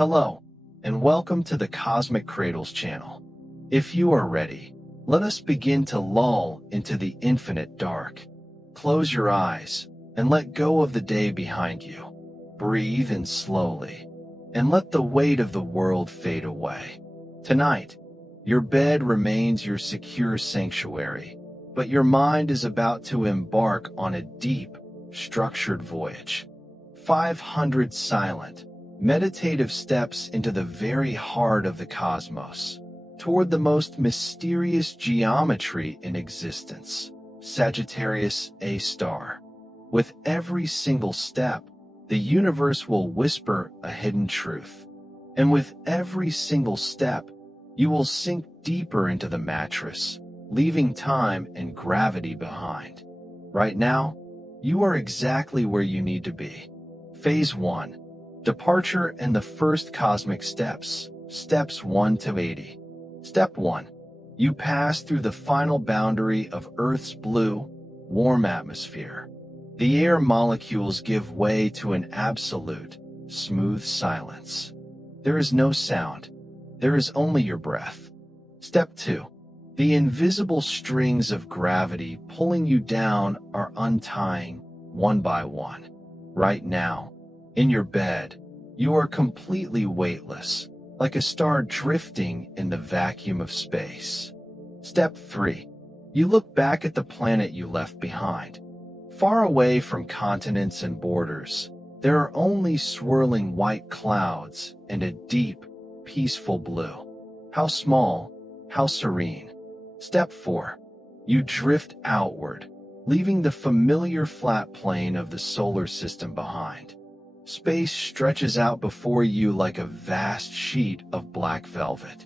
Hello, and welcome to the Cosmic Cradles channel. If you are ready, let us begin to lull into the infinite dark. Close your eyes and let go of the day behind you. Breathe in slowly, and let the weight of the world fade away. Tonight, your bed remains your secure sanctuary, but your mind is about to embark on a deep, structured voyage. 500 silent, meditative steps into the very heart of the cosmos, toward the most mysterious geometry in existence, Sagittarius A star. With every single step, the universe will whisper a hidden truth. And with every single step, you will sink deeper into the mattress, leaving time and gravity behind. Right now, you are exactly where you need to be. Phase 1. Departure and the first cosmic steps, steps 1 to 80. Step 1. You pass through the final boundary of Earth's blue, warm atmosphere. The air molecules give way to an absolute, smooth silence. There is no sound. There is only your breath. Step 2. The invisible strings of gravity pulling you down are untying, one by one. Right now, in your bed, you are completely weightless, like a star drifting in the vacuum of space. Step 3. You look back at the planet you left behind. Far away from continents and borders, there are only swirling white clouds and a deep, peaceful blue. How small, how serene. Step 4. You drift outward, leaving the familiar flat plane of the solar system behind. Space stretches out before you like a vast sheet of black velvet.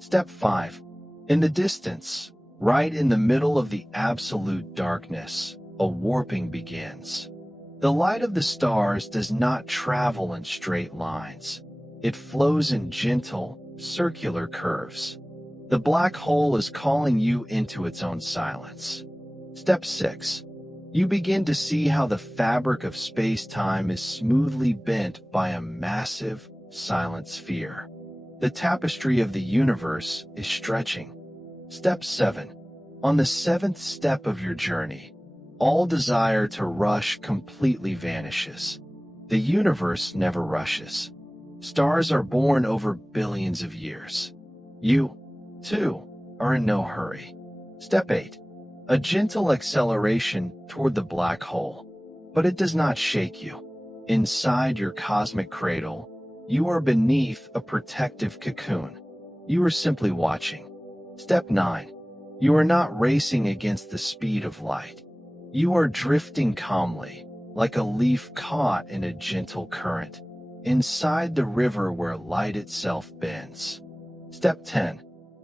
Step 5. In the distance, right in the middle of the absolute darkness, a warping begins. The light of the stars does not travel in straight lines. It flows in gentle, circular curves. The black hole is calling you into its own silence. Step 6. You begin to see how the fabric of space-time is smoothly bent by a massive, silent sphere. The tapestry of the universe is stretching. Step 7. On the 7th step of your journey, all desire to rush completely vanishes. The universe never rushes. Stars are born over billions of years. You, too, are in no hurry. Step 8. A gentle acceleration toward the black hole, but it does not shake you. Inside your cosmic cradle, you are beneath a protective cocoon. You are simply watching. Step 9. You are not racing against the speed of light. You are drifting calmly, like a leaf caught in a gentle current, inside the river where light itself bends. Step 10.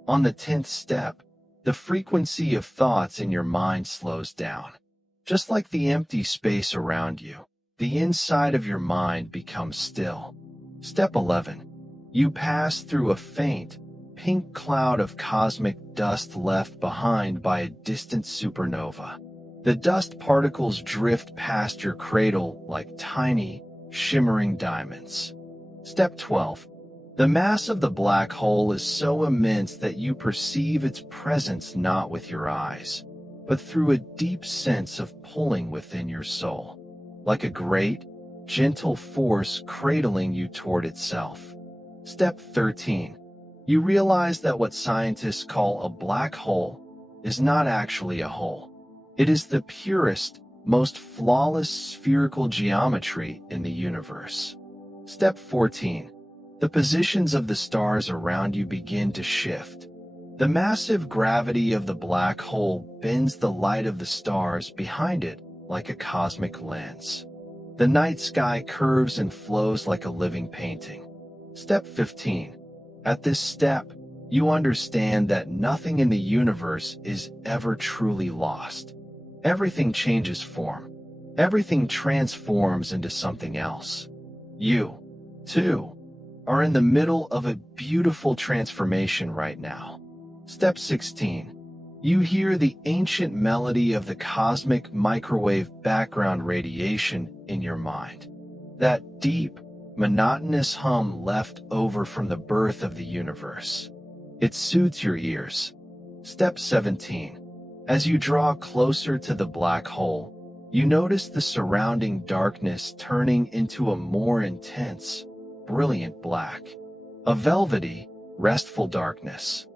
On the 10th step, the frequency of thoughts in your mind slows down. Just like the empty space around you, the inside of your mind becomes still. Step 11. You pass through a faint, pink cloud of cosmic dust left behind by a distant supernova. The dust particles drift past your cradle like tiny, shimmering diamonds. Step 12. The mass of the black hole is so immense that you perceive its presence not with your eyes, but through a deep sense of pulling within your soul, like a great, gentle force cradling you toward itself. Step 13. You realize that what scientists call a black hole is not actually a hole. It is the purest, most flawless spherical geometry in the universe. Step 14. The positions of the stars around you begin to shift. The massive gravity of the black hole bends the light of the stars behind it like a cosmic lens. The night sky curves and flows like a living painting. Step 15. At this step, you understand that nothing in the universe is ever truly lost. Everything changes form. Everything transforms into something else. You, too, are in the middle of a beautiful transformation right now. Step 16. You hear the ancient melody of the cosmic microwave background radiation in your mind. That deep, monotonous hum left over from the birth of the universe. It soothes your ears. Step 17. As you draw closer to the black hole, you notice the surrounding darkness turning into a more intense, brilliant black. A velvety, restful darkness.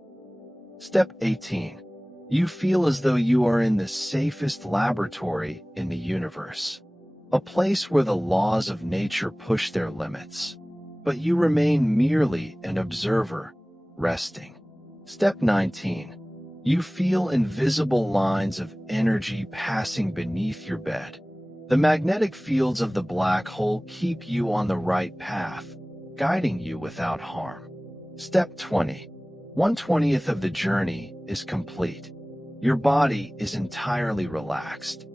Step 18. You feel as though you are in the safest laboratory in the universe. A place where the laws of nature push their limits. But you remain merely an observer, resting. Step 19. You feel invisible lines of energy passing beneath your bed. The magnetic fields of the black hole keep you on the right path, guiding you without harm. Step 20. 1/20th of the journey is complete. Your body is entirely relaxed.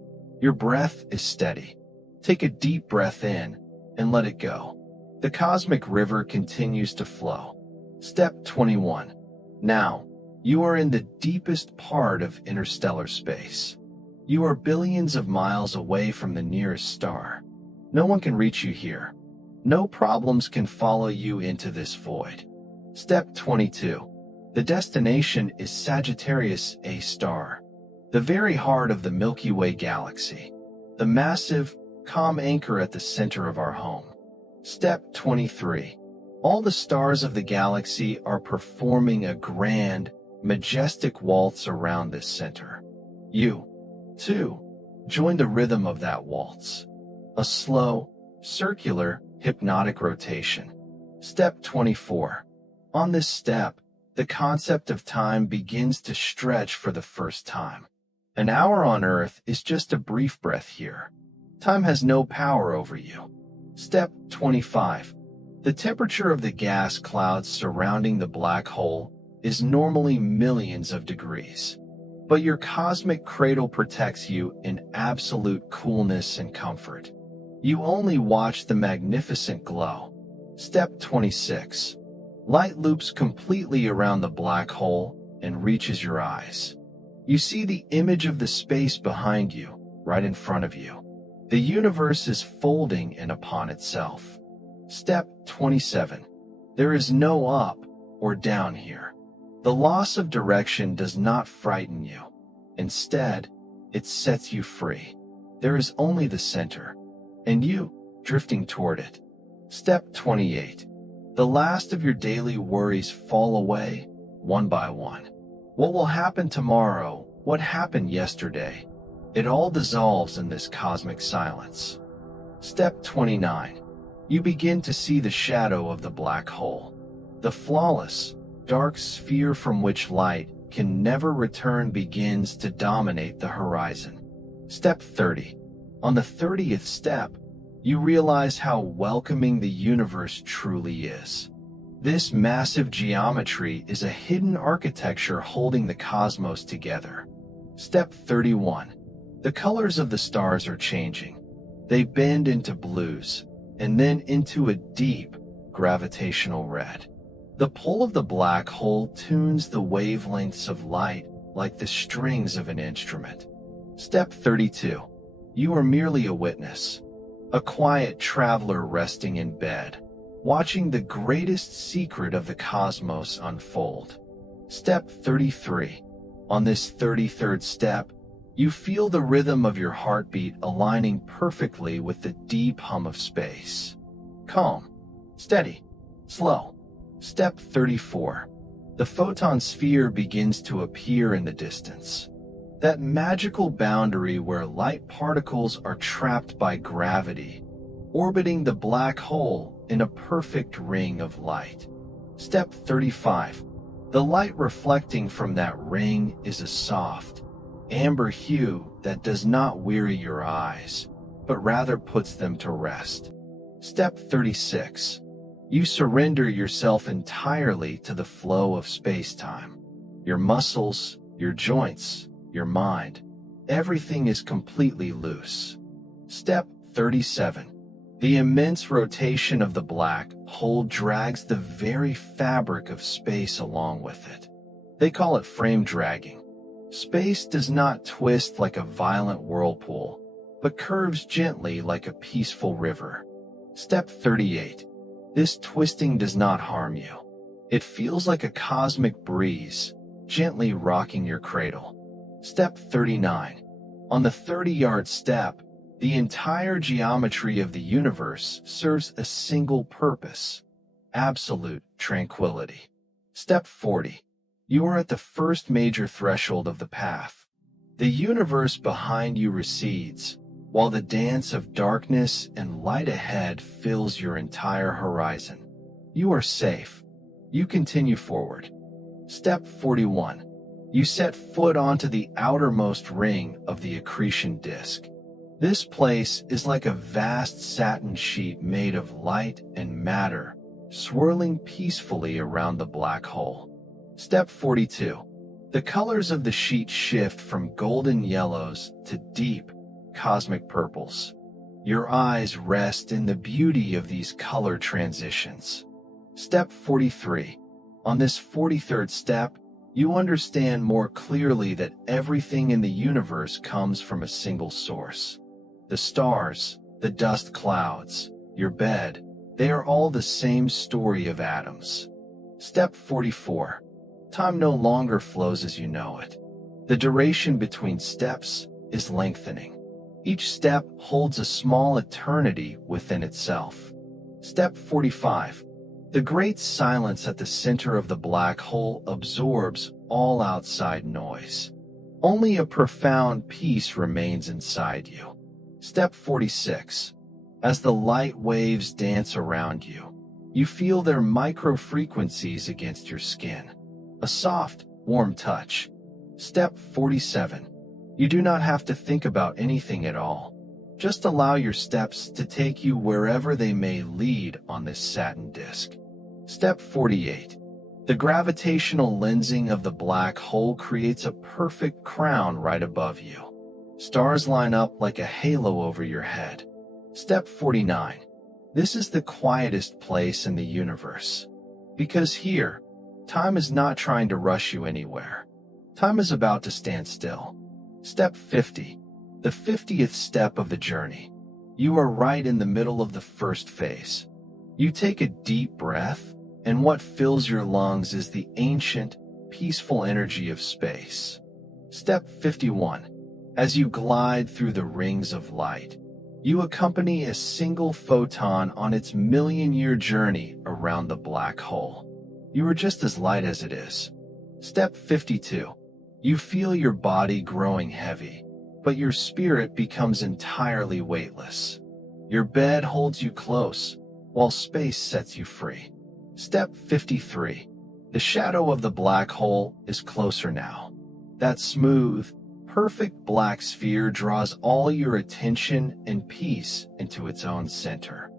Your breath is steady. Take a deep breath in and let it go. The cosmic river continues to flow. Step 21. Now, you are in the deepest part of interstellar space. You are billions of miles away from the nearest star. No one can reach you here. No problems can follow you into this void. Step 22. The destination is Sagittarius A star, the very heart of the Milky Way galaxy, the massive, calm anchor at the center of our home. Step 23. All the stars of the galaxy are performing a grand, majestic waltz around this center. You, too, join the rhythm of that waltz. A slow, circular, hypnotic rotation. Step 24. On this step, the concept of time begins to stretch for the first time. An hour on Earth is just a brief breath here. Time has no power over you. Step 25. The temperature of the gas clouds surrounding the black hole is normally millions of degrees. But your cosmic cradle protects you in absolute coolness and comfort. You only watch the magnificent glow. Step 26. Light loops completely around the black hole and reaches your eyes. You see the image of the space behind you, right in front of you. The universe is folding in upon itself. Step 27. There is no up or down here. The loss of direction does not frighten you. Instead, it sets you free. There is only the center, and you drifting toward it. Step 28. The last of your daily worries fall away, one by one. What will happen tomorrow? What happened yesterday? It all dissolves in this cosmic silence. Step 29. You begin to see the shadow of the black hole. The flawless, dark sphere from which light can never return begins to dominate the horizon. Step 30. On the 30th step, you realize how welcoming the universe truly is. This massive geometry is a hidden architecture holding the cosmos together. Step 31. The colors of the stars are changing. They bend into blues, and then into a deep, gravitational red. The pull of the black hole tunes the wavelengths of light like the strings of an instrument. Step 32. You are merely a witness. A quiet traveler resting in bed, watching the greatest secret of the cosmos unfold. Step 33. On this 33rd step, you feel the rhythm of your heartbeat aligning perfectly with the deep hum of space. Calm, steady, slow. Step 34. The photon sphere begins to appear in the distance. That magical boundary where light particles are trapped by gravity, orbiting the black hole in a perfect ring of light. Step 35. The light reflecting from that ring is a soft, amber hue that does not weary your eyes, but rather puts them to rest. Step 36. You surrender yourself entirely to the flow of space-time. Your muscles, your joints, your mind, everything is completely loose. Step 37. The immense rotation of the black hole drags the very fabric of space along with it. They call it frame dragging. Space does not twist like a violent whirlpool, but curves gently like a peaceful river. Step 38. This twisting does not harm you. It feels like a cosmic breeze, gently rocking your cradle. Step 39. On the 30-yard step, the entire geometry of the universe serves a single purpose: absolute tranquility. Step 40. You are at the first major threshold of the path. The universe behind you recedes, while the dance of darkness and light ahead fills your entire horizon. You are safe. You continue forward. Step 41. You set foot onto the outermost ring of the accretion disk. This place is like a vast satin sheet made of light and matter, swirling peacefully around the black hole. Step 42. The colors of the sheet shift from golden yellows to deep, cosmic purples. Your eyes rest in the beauty of these color transitions. Step 43. On this 43rd step, you understand more clearly that everything in the universe comes from a single source. The stars, the dust clouds, your bed, they are all the same story of atoms. Step 44. Time no longer flows as you know it. The duration between steps is lengthening. Each step holds a small eternity within itself. Step 45. The great silence at the center of the black hole absorbs all outside noise. Only a profound peace remains inside you. Step 46. As the light waves dance around you, you feel their micro-frequencies against your skin. A soft, warm touch. Step 47. You do not have to think about anything at all. Just allow your steps to take you wherever they may lead on this satin disk. Step 48. The gravitational lensing of the black hole creates a perfect crown right above you. Stars line up like a halo over your head. Step 49. This is the quietest place in the universe. Because here, time is not trying to rush you anywhere. Time is about to stand still. Step 50. The 50th step of the journey. You are right in the middle of the first phase. You take a deep breath, and what fills your lungs is the ancient, peaceful energy of space. Step 51. As you glide through the rings of light, you accompany a single photon on its million-year journey around the black hole. You are just as light as it is. Step 52. You feel your body growing heavy, but your spirit becomes entirely weightless. Your bed holds you close, while space sets you free. Step 53. The shadow of the black hole is closer now. That smooth, perfect black sphere draws all your attention and peace into its own center.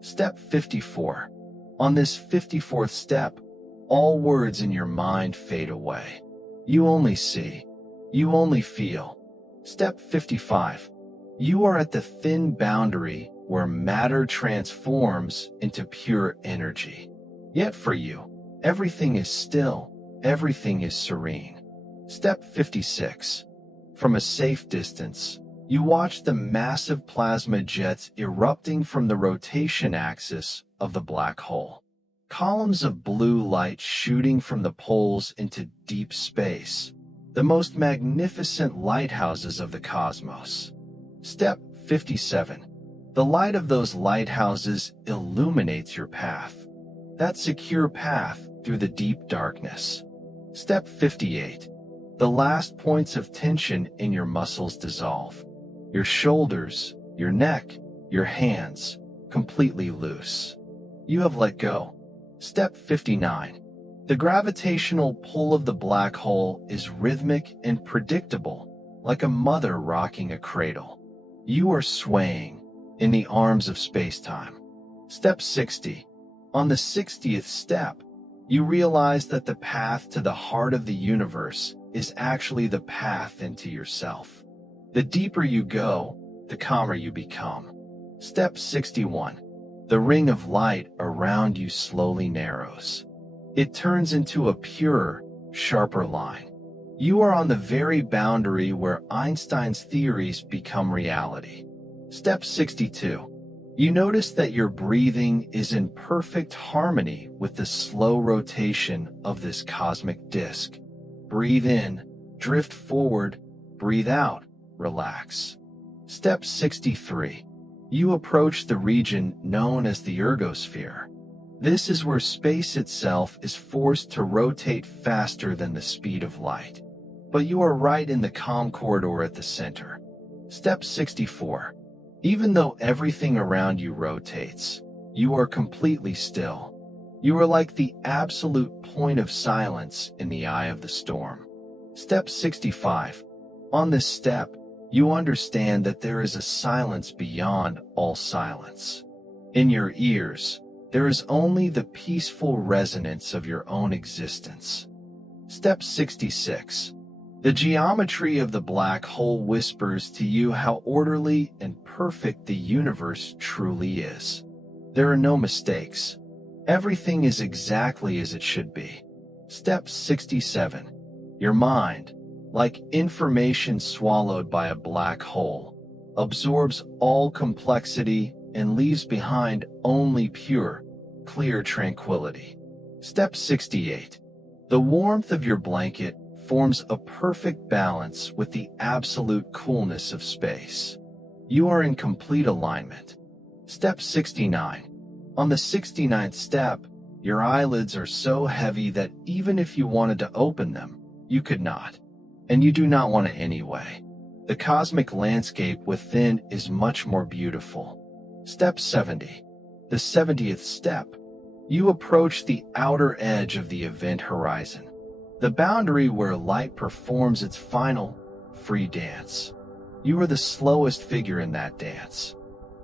Step 54. On this 54th step, all words in your mind fade away. You only see. You only feel. Step 55. You are at the thin boundary where matter transforms into pure energy. Yet for you, everything is still, everything is serene. Step 56. From a safe distance, you watch the massive plasma jets erupting from the rotation axis of the black hole. Columns of blue light shooting from the poles into deep space, the most magnificent lighthouses of the cosmos. Step 57. The light of those lighthouses illuminates your path. That secure path through the deep darkness. Step 58. The last points of tension in your muscles dissolve. Your shoulders, your neck, your hands, completely loose. You have let go. Step 59. The gravitational pull of the black hole is rhythmic and predictable, like a mother rocking a cradle. You are swaying in the arms of space-time. Step 60. On the 60th step, you realize that the path to the heart of the universe is actually the path into yourself. The deeper you go, the calmer you become. Step 61. The ring of light around you slowly narrows. It turns into a purer, sharper line. You are on the very boundary where Einstein's theories become reality. Step 62. You notice that your breathing is in perfect harmony with the slow rotation of this cosmic disk. Breathe in, drift forward, breathe out, relax. Step 63. You approach the region known as the ergosphere. This is where space itself is forced to rotate faster than the speed of light. But you are right in the calm corridor at the center. Step 64. Even though everything around you rotates, you are completely still. You are like the absolute point of silence in the eye of the storm. Step 65. On this step, you understand that there is a silence beyond all silence. In your ears, there is only the peaceful resonance of your own existence. Step 66. The geometry of the black hole whispers to you how orderly and perfect the universe truly is. There are no mistakes. Everything is exactly as it should be. Step 67. Your mind, like information swallowed by a black hole, absorbs all complexity and leaves behind only pure, clear tranquility. Step 68. The warmth of your blanket forms a perfect balance with the absolute coolness of space. You are in complete alignment. Step 69. On the 69th step, your eyelids are so heavy that even if you wanted to open them, you could not. And you do not want to anyway. The cosmic landscape within is much more beautiful. Step 70. The 70th step. You approach the outer edge of the event horizon, the boundary where light performs its final, free dance. You are the slowest figure in that dance.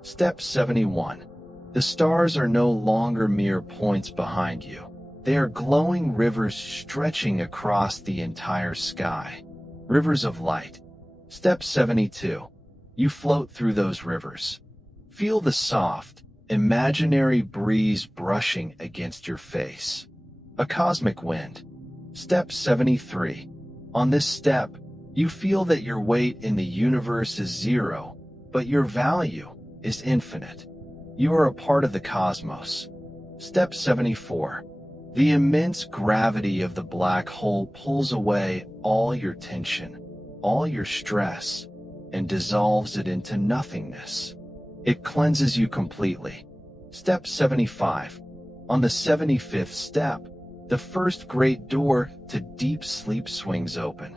Step 71. The stars are no longer mere points behind you. They are glowing rivers stretching across the entire sky. Rivers of light. Step 72. You float through those rivers. Feel the soft, imaginary breeze brushing against your face. A cosmic wind. Step 73. On this step, you feel that your weight in the universe is zero, but your value is infinite. You are a part of the cosmos. Step 74. The immense gravity of the black hole pulls away all your tension, all your stress, and dissolves it into nothingness. It cleanses you completely. Step 75. On the 75th step, the first great door to deep sleep swings open.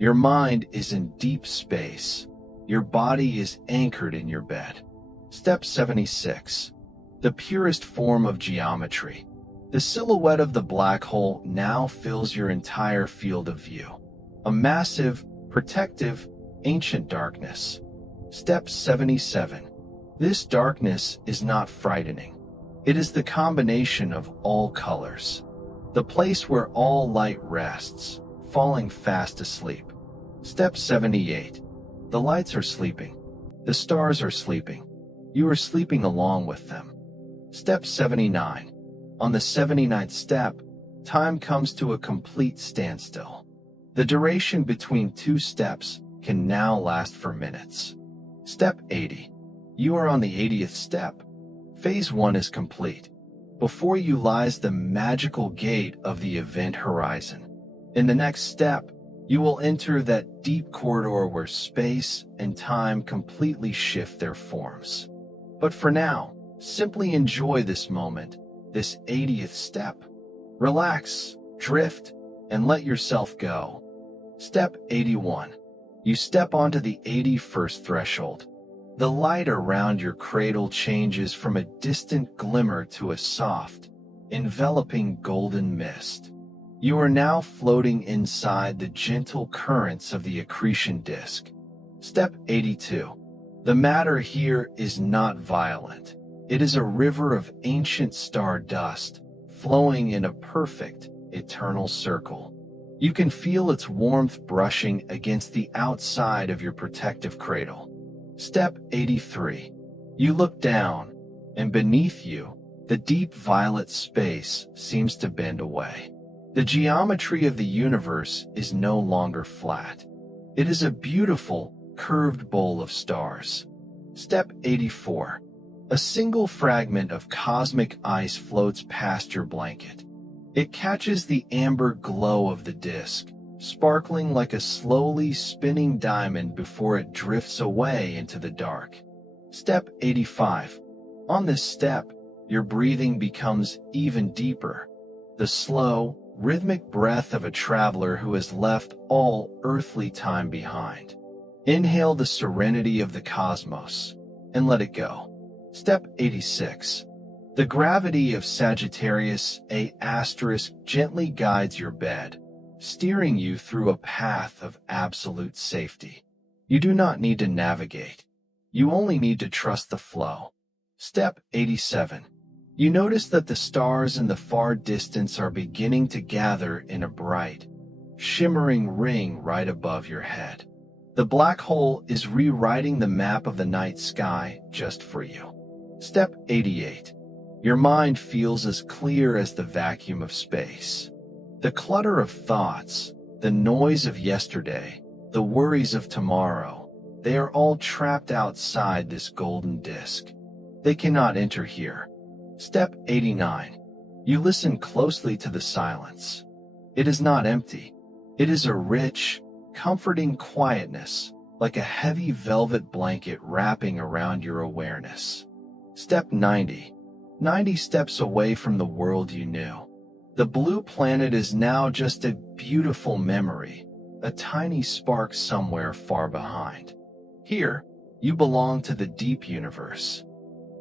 Your mind is in deep space. Your body is anchored in your bed. Step 76. The purest form of geometry. The silhouette of the black hole now fills your entire field of view. A massive, protective, ancient darkness. Step 77. This darkness is not frightening. It is the combination of all colors. The place where all light rests, falling fast asleep. Step 78. The lights are sleeping. The stars are sleeping. You are sleeping along with them. Step 79. On the 79th step, time comes to a complete standstill. The duration between two steps can now last for minutes. Step 80. You are on the 80th step. Phase 1 is complete. Before you lies the magical gate of the event horizon. In the next step, you will enter that deep corridor where space and time completely shift their forms. But for now, simply enjoy this moment, this 80th step. Relax, drift, and let yourself go. Step 81. You step onto the 81st threshold. The light around your cradle changes from a distant glimmer to a soft, enveloping golden mist. You are now floating inside the gentle currents of the accretion disk. Step 82. The matter here is not violent. It is a river of ancient star dust, flowing in a perfect, eternal circle. You can feel its warmth brushing against the outside of your protective cradle. Step 83. You look down, and beneath you, the deep violet space seems to bend away. The geometry of the universe is no longer flat. It is a beautiful, curved bowl of stars. Step 84. A single fragment of cosmic ice floats past your blanket. It catches the amber glow of the disk, sparkling like a slowly spinning diamond before it drifts away into the dark. Step 85. On this step, your breathing becomes even deeper. The slow, rhythmic breath of a traveler who has left all earthly time behind. Inhale the serenity of the cosmos and let it go. Step 86. The gravity of Sagittarius A asterisk gently guides your bed, steering you through a path of absolute safety. You do not need to navigate. You only need to trust the flow. Step 87. You notice that the stars in the far distance are beginning to gather in a bright, shimmering ring right above your head. The black hole is rewriting the map of the night sky just for you. Step 88. Your mind feels as clear as the vacuum of space. The clutter of thoughts, the noise of yesterday, the worries of tomorrow, they are all trapped outside this golden disk. They cannot enter here. Step 89. You listen closely to the silence. It is not empty. It is a rich, comforting quietness, like a heavy velvet blanket wrapping around your awareness. Step 90. 90 steps away from the world you knew. The blue planet is now just a beautiful memory, a tiny spark somewhere far behind. Here, you belong to the deep universe.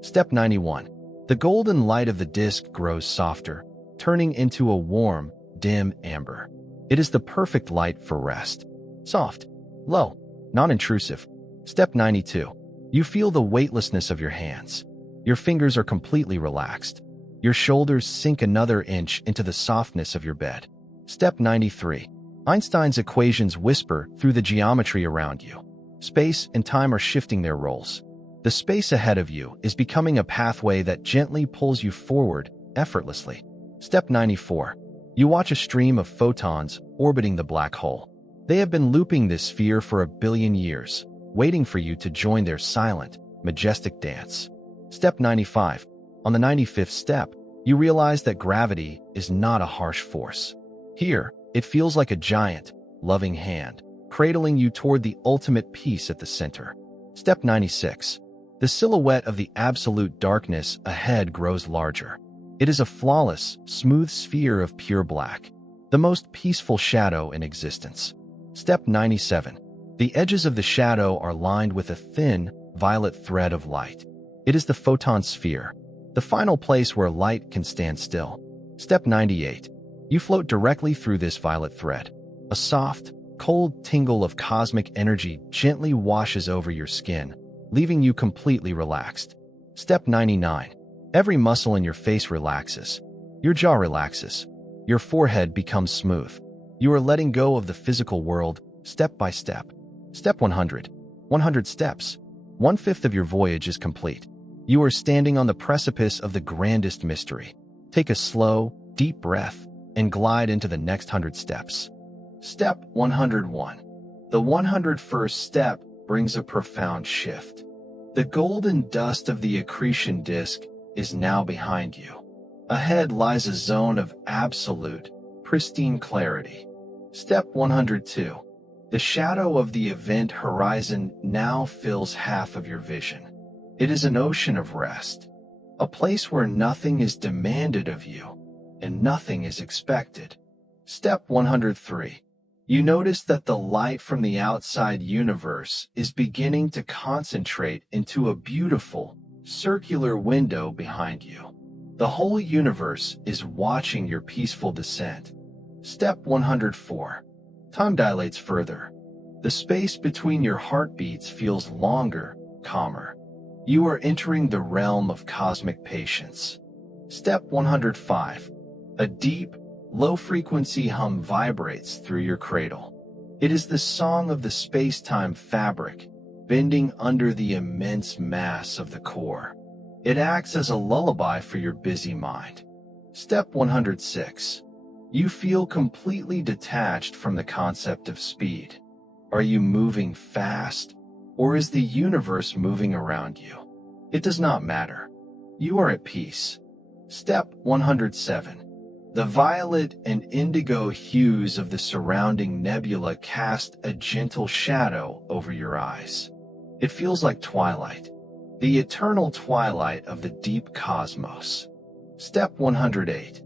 Step 91. The golden light of the disk grows softer, turning into a warm, dim amber. It is the perfect light for rest. Soft, low, non-intrusive. Step 92. You feel the weightlessness of your hands. Your fingers are completely relaxed. Your shoulders sink another inch into the softness of your bed. Step 93. Einstein's equations whisper through the geometry around you. Space and time are shifting their roles. The space ahead of you is becoming a pathway that gently pulls you forward, effortlessly. Step 94. You watch a stream of photons orbiting the black hole. They have been looping this sphere for 1 billion years, waiting for you to join their silent, majestic dance. Step 95. On the 95th step, you realize that gravity is not a harsh force. Here, it feels like a giant, loving hand, cradling you toward the ultimate peace at the center. Step 96. The silhouette of the absolute darkness ahead grows larger. It is a flawless, smooth sphere of pure black, the most peaceful shadow in existence. Step 97. The edges of the shadow are lined with a thin, violet thread of light. It is the photon sphere, the final place where light can stand still. Step 98. You float directly through this violet thread. A soft, cold tingle of cosmic energy gently washes over your skin, leaving you completely relaxed. Step 99. Every muscle in your face relaxes. Your jaw relaxes. Your forehead becomes smooth. You are letting go of the physical world, step by step. Step 100. 100 steps. 1/5 of your voyage is complete. You are standing on the precipice of the grandest mystery. Take a slow, deep breath and glide into the next 100 steps. Step 101. The 101st step brings a profound shift. The golden dust of the accretion disk is now behind you. Ahead lies a zone of absolute, pristine clarity. Step 102. The shadow of the event horizon now fills half of your vision. It is an ocean of rest, a place where nothing is demanded of you and nothing is expected. Step 103. You notice that the light from the outside universe is beginning to concentrate into a beautiful, circular window behind you. The whole universe is watching your peaceful descent. Step 104. Time dilates further. The space between your heartbeats feels longer, calmer. You are entering the realm of cosmic patience. Step 105. A deep, low-frequency hum vibrates through your cradle. It is the song of the space-time fabric, bending under the immense mass of the core. It acts as a lullaby for your busy mind. Step 106. You feel completely detached from the concept of speed. Are you moving fast, or is the universe moving around you? It does not matter. You are at peace. Step 107. The violet and indigo hues of the surrounding nebula cast a gentle shadow over your eyes. It feels like twilight, the eternal twilight of the deep cosmos. Step 108.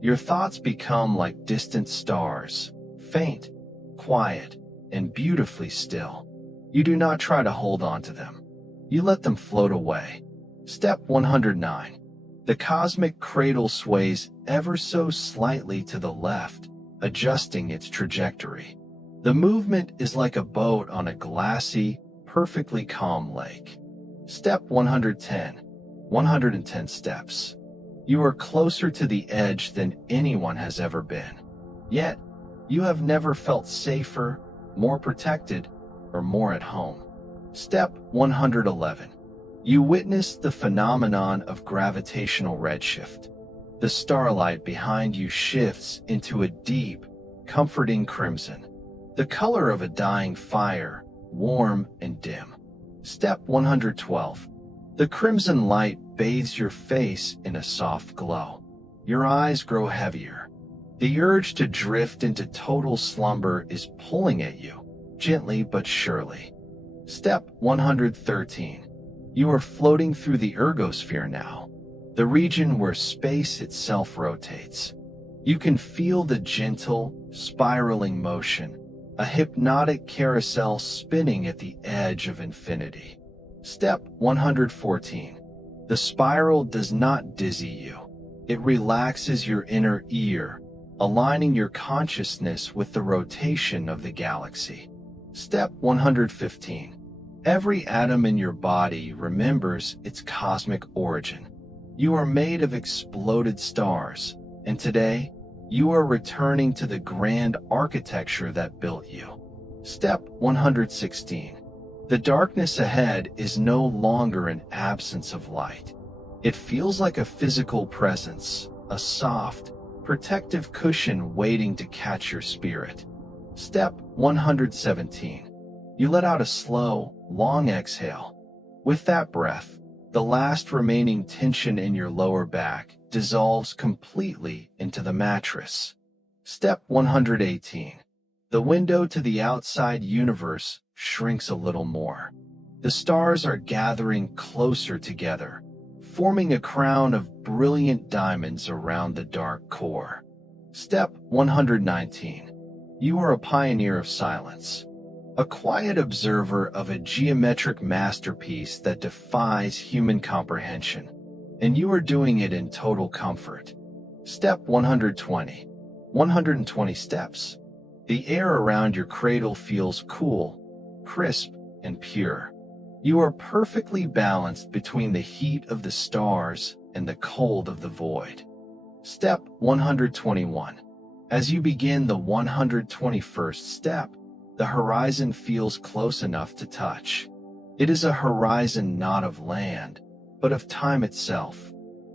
Your thoughts become like distant stars, faint, quiet, and beautifully still. You do not try to hold on to them. You let them float away. Step 109. The cosmic cradle sways ever so slightly to the left, adjusting its trajectory. The movement is like a boat on a glassy, perfectly calm lake. Step 110. 110 steps. You are closer to the edge than anyone has ever been. Yet, you have never felt safer, more protected, or more at home. Step 111. You witness the phenomenon of gravitational redshift. The starlight behind you shifts into a deep, comforting crimson, the color of a dying fire, warm and dim. Step 112. The crimson light bathes your face in a soft glow. Your eyes grow heavier. The urge to drift into total slumber is pulling at you, gently but surely. Step 113. You are floating through the ergosphere now, the region where space itself rotates. You can feel the gentle, spiraling motion, a hypnotic carousel spinning at the edge of infinity. Step 114. The spiral does not dizzy you. It relaxes your inner ear, aligning your consciousness with the rotation of the galaxy. Step 115. Every atom in your body remembers its cosmic origin. You are made of exploded stars, and today, you are returning to the grand architecture that built you. Step 116. The darkness ahead is no longer an absence of light. It feels like a physical presence, a soft, protective cushion waiting to catch your spirit. Step 117. You let out a slow, long exhale. With that breath, the last remaining tension in your lower back dissolves completely into the mattress. Step 118. The window to the outside universe shrinks a little more. The stars are gathering closer together, forming a crown of brilliant diamonds around the dark core. Step 119. You are a pioneer of silence, a quiet observer of a geometric masterpiece that defies human comprehension, and you are doing it in total comfort. Step 120. 120 steps. The air around your cradle feels cool, crisp, and pure. You are perfectly balanced between the heat of the stars and the cold of the void. Step 121. As you begin the 121st step, the horizon feels close enough to touch. It is a horizon not of land, but of time itself.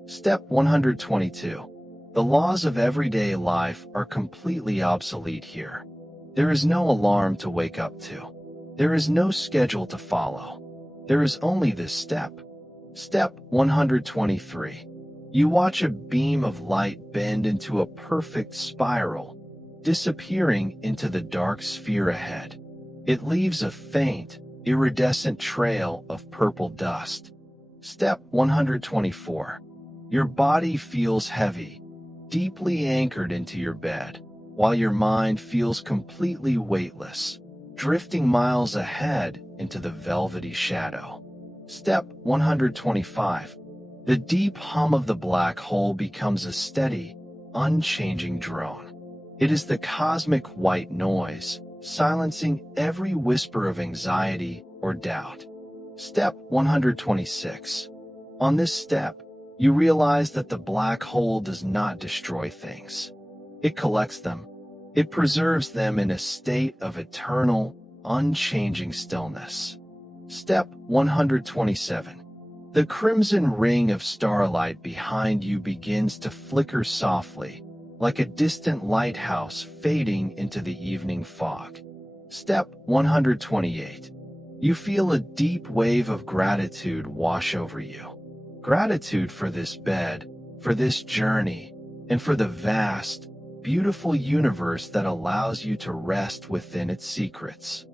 Step 122. The laws of everyday life are completely obsolete here. There is no alarm to wake up to. There is no schedule to follow. There is only this step. Step 123. You watch a beam of light bend into a perfect spiral, disappearing into the dark sphere ahead. It leaves a faint, iridescent trail of purple dust. Step 124. Your body feels heavy, deeply anchored into your bed, while your mind feels completely weightless, drifting miles ahead into the velvety shadow. Step 125. The deep hum of the black hole becomes a steady, unchanging drone. It is the cosmic white noise, silencing every whisper of anxiety or doubt. Step 126. On this step, you realize that the black hole does not destroy things. It collects them. It preserves them in a state of eternal, unchanging stillness. Step 127. The crimson ring of starlight behind you begins to flicker softly, like a distant lighthouse fading into the evening fog. Step 128. You feel a deep wave of gratitude wash over you. Gratitude for this bed, for this journey, and for the vast, beautiful universe that allows you to rest within its secrets.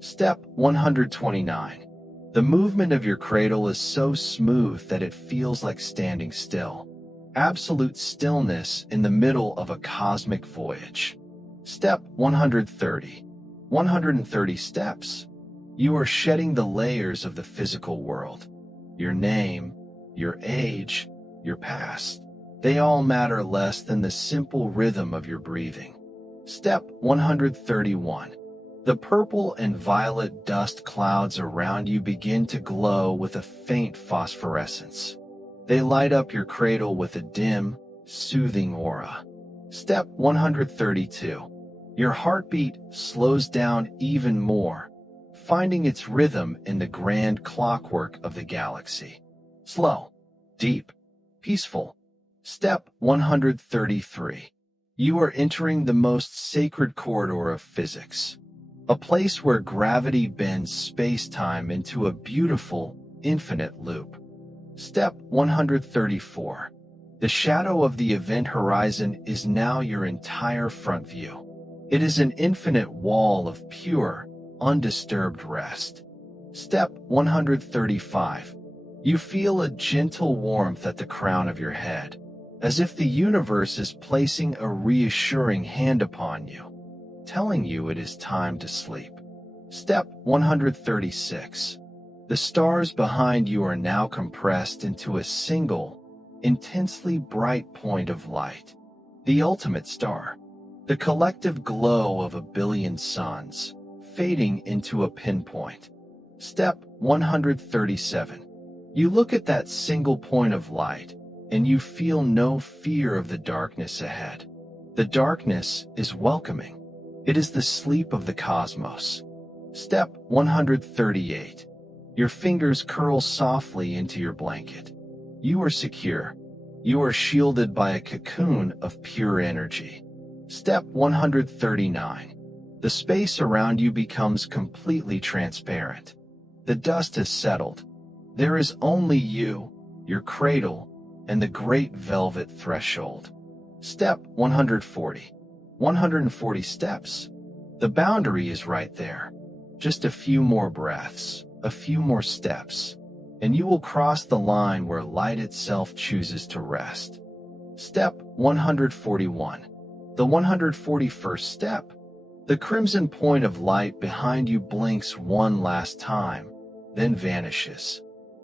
Step 129. The movement of your cradle is so smooth that it feels like standing still. Absolute stillness in the middle of a cosmic voyage. Step 130. 130 steps. You are shedding the layers of the physical world. Your name, your age, your past. They all matter less than the simple rhythm of your breathing. Step 131. The purple and violet dust clouds around you begin to glow with a faint phosphorescence. They light up your cradle with a dim, soothing aura. Step 132. Your heartbeat slows down even more, finding its rhythm in the grand clockwork of the galaxy. Slow, deep, peaceful. Step 133. You are entering the most sacred corridor of physics, a place where gravity bends space-time into a beautiful, infinite loop. Step 134. The shadow of the event horizon is now your entire front view. It is an infinite wall of pure, undisturbed rest. Step 135. You feel a gentle warmth at the crown of your head, as if the universe is placing a reassuring hand upon you, telling you it is time to sleep. Step 136. The stars behind you are now compressed into a single, intensely bright point of light. The ultimate star. The collective glow of a billion suns, fading into a pinpoint. Step 137. You look at that single point of light, and you feel no fear of the darkness ahead. The darkness is welcoming. It is the sleep of the cosmos. Step 138. Your fingers curl softly into your blanket. You are secure. You are shielded by a cocoon of pure energy. Step 139. The space around you becomes completely transparent. The dust has settled. There is only you, your cradle, and the great velvet threshold. Step 140. 140 steps. The boundary is right there. Just a few more breaths, a few more steps, and you will cross the line where light itself chooses to rest. Step 141. The 141st step. The crimson point of light behind you blinks one last time, then vanishes.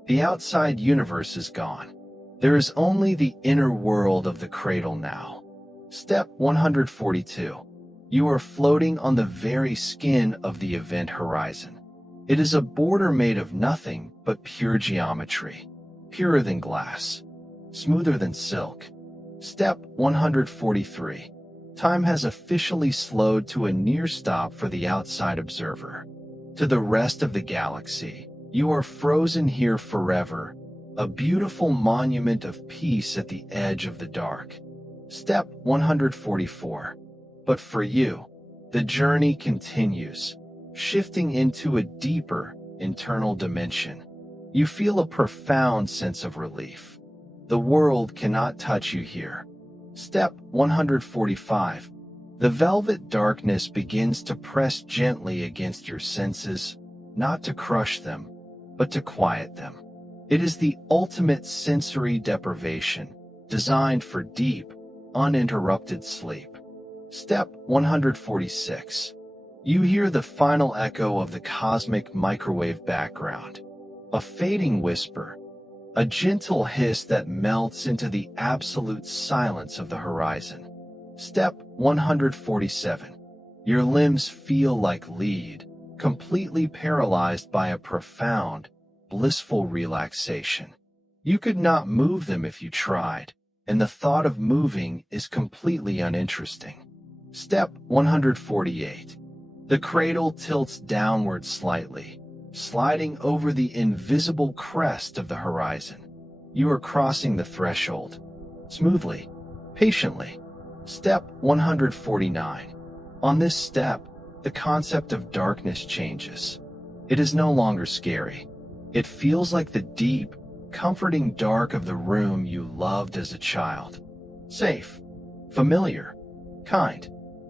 The outside universe is gone. There is only the inner world of the cradle now. Step 142. You are floating on the very skin of the event horizon. It is a border made of nothing but pure geometry, purer than glass, smoother than silk. Step 143. Time has officially slowed to a near stop for the outside observer. To the rest of the galaxy, you are frozen here forever, a beautiful monument of peace at the edge of the dark. Step 144. But for you, the journey continues, shifting into a deeper, internal dimension. You feel a profound sense of relief. The world cannot touch you here. Step 145. The velvet darkness begins to press gently against your senses, not to crush them, but to quiet them. It is the ultimate sensory deprivation, designed for deep, uninterrupted sleep. Step 146. You hear the final echo of the cosmic microwave background, a fading whisper, a gentle hiss that melts into the absolute silence of the horizon. Step 147. Your limbs feel like lead, completely paralyzed by a profound, blissful relaxation. You could not move them if you tried, and the thought of moving is completely uninteresting. Step 148. The cradle tilts downward slightly, sliding over the invisible crest of the horizon. You are crossing the threshold. Smoothly, patiently. Step 149. On this step, the concept of darkness changes. It is no longer scary. It feels like the deep, comforting dark of the room you loved as a child. Safe, familiar, kind.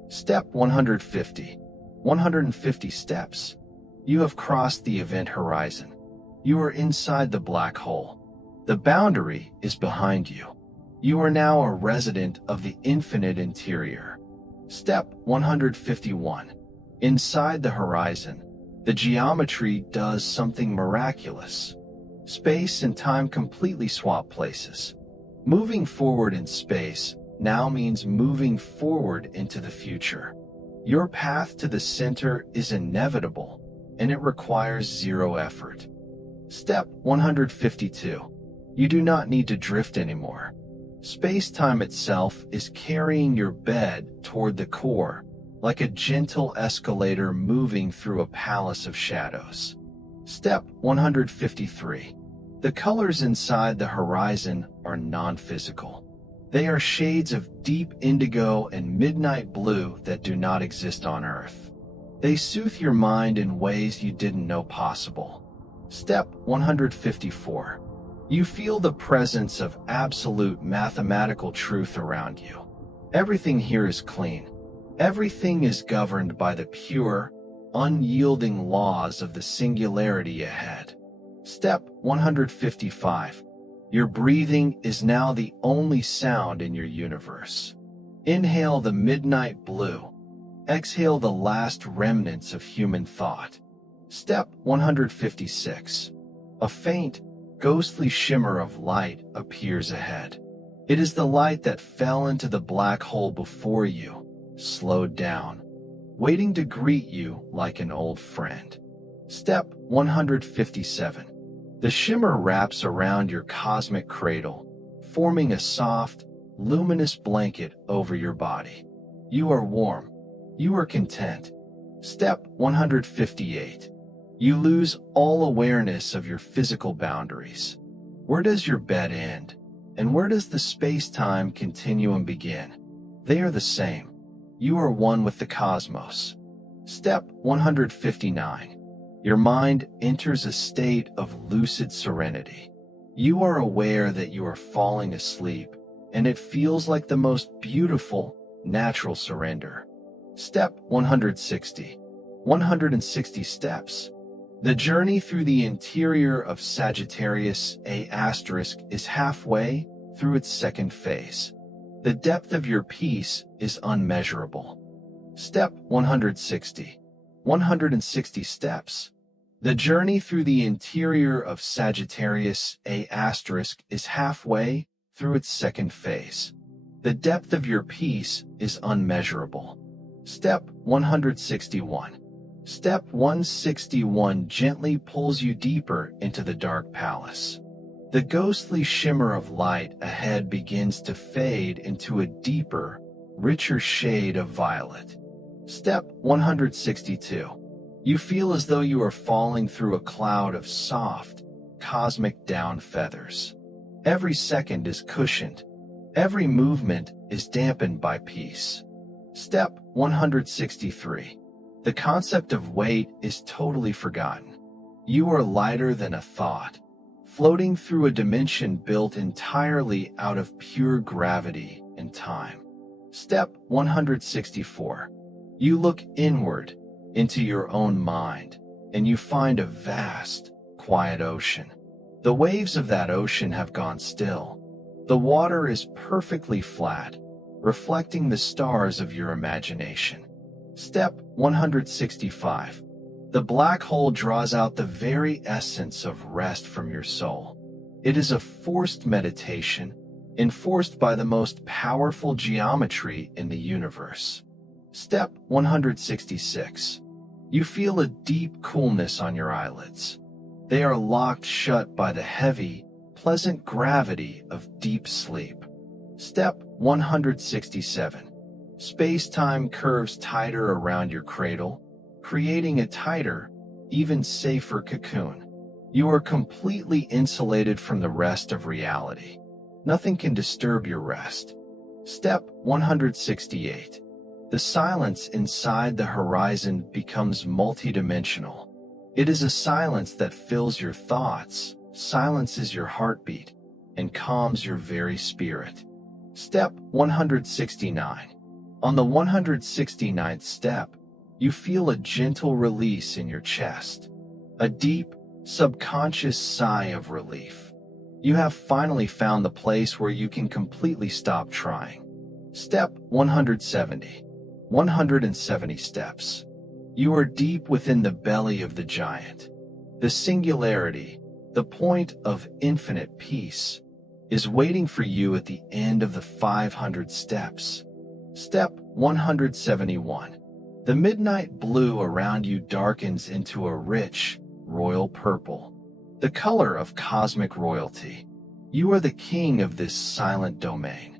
Step 150. 150 steps. You have crossed the event horizon. You are inside the black hole. The boundary is behind you. You are now a resident of the infinite interior. Step 151. Inside the horizon, the geometry does something miraculous. Space and time completely swap places. Moving forward in space now means moving forward into the future. Your path to the center is inevitable, and it requires zero effort. Step 152. You do not need to drift anymore. Space-time itself is carrying your bed toward the core, like a gentle escalator moving through a palace of shadows. Step 153. The colors inside the horizon are non-physical. They are shades of deep indigo and midnight blue that do not exist on Earth. They soothe your mind in ways you didn't know possible. Step 154. You feel the presence of absolute mathematical truth around you. Everything here is clean. Everything is governed by the pure, unyielding laws of the singularity ahead. Step 155. Your breathing is now the only sound in your universe. Inhale the midnight blue. Exhale the last remnants of human thought. Step 156. A faint, ghostly shimmer of light appears ahead. It is the light that fell into the black hole before you, slowed down, waiting to greet you like an old friend. Step 157. The shimmer wraps around your cosmic cradle, forming a soft, luminous blanket over your body. You are warm. You are content. Step 158. You lose all awareness of your physical boundaries. Where does your bed end? And where does the space-time continuum begin? They are the same. You are one with the cosmos. Step 159. Your mind enters a state of lucid serenity. You are aware that you are falling asleep, and it feels like the most beautiful, natural surrender. Step 160. 160 steps. The journey through the interior of Sagittarius A* is halfway through its second phase. The depth of your peace is unmeasurable. Step 160. 160 steps. The journey through the interior of Sagittarius A* is halfway through its second phase. The depth of your peace is unmeasurable. Step 161. Step 161 gently pulls you deeper into the dark palace. The ghostly shimmer of light ahead begins to fade into a deeper, richer shade of violet. Step 162. You feel as though you are falling through a cloud of soft, cosmic down feathers. Every second is cushioned. Every movement is dampened by peace. Step 163. The concept of weight is totally forgotten. You are lighter than a thought, floating through a dimension built entirely out of pure gravity and time. Step 164. You look inward into your own mind, and you find a vast, quiet ocean. The waves of that ocean have gone still. The water is perfectly flat, reflecting the stars of your imagination. Step 165. The black hole draws out the very essence of rest from your soul. It is a forced meditation, enforced by the most powerful geometry in the universe. Step 166. You feel a deep coolness on your eyelids. They are locked shut by the heavy, pleasant gravity of deep sleep. Step 167. Space-time curves tighter around your cradle, creating a tighter, even safer cocoon. You are completely insulated from the rest of reality. Nothing can disturb your rest. Step 168. The silence inside the horizon becomes multidimensional. It is a silence that fills your thoughts, silences your heartbeat, and calms your very spirit. Step 169. On the 169th step, you feel a gentle release in your chest, a deep, subconscious sigh of relief. You have finally found the place where you can completely stop trying. Step 170. 170 steps. You are deep within the belly of the giant. The singularity, the point of infinite peace, is waiting for you at the end of the 500 steps. Step 171. The midnight blue around you darkens into a rich, royal purple, the color of cosmic royalty. You are the king of this silent domain.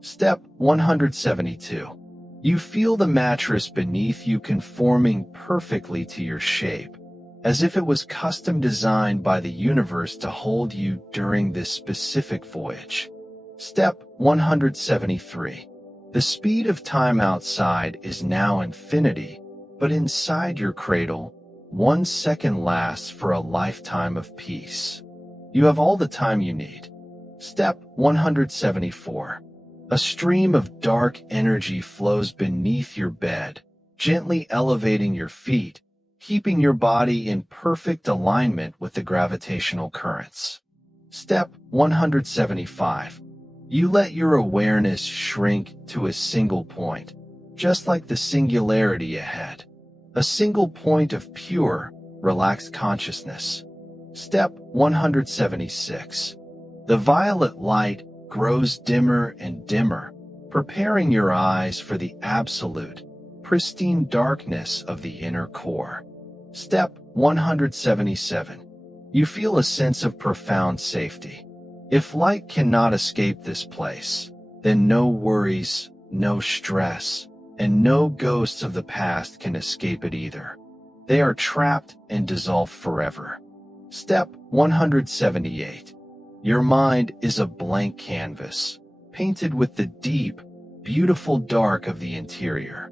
Step 172. You feel the mattress beneath you conforming perfectly to your shape, as if it was custom designed by the universe to hold you during this specific voyage. Step 173. The speed of time outside is now infinity, but inside your cradle, 1 second lasts for a lifetime of peace. You have all the time you need. Step 174. A stream of dark energy flows beneath your bed, gently elevating your feet, keeping your body in perfect alignment with the gravitational currents. Step 175. You let your awareness shrink to a single point, just like the singularity ahead. A single point of pure, relaxed consciousness. Step 176. The violet light grows dimmer and dimmer, preparing your eyes for the absolute, pristine darkness of the inner core. Step 177. You feel a sense of profound safety. If light cannot escape this place, then no worries, no stress, and no ghosts of the past can escape it either. They are trapped and dissolved forever. Step 178. Your mind is a blank canvas, painted with the deep, beautiful dark of the interior.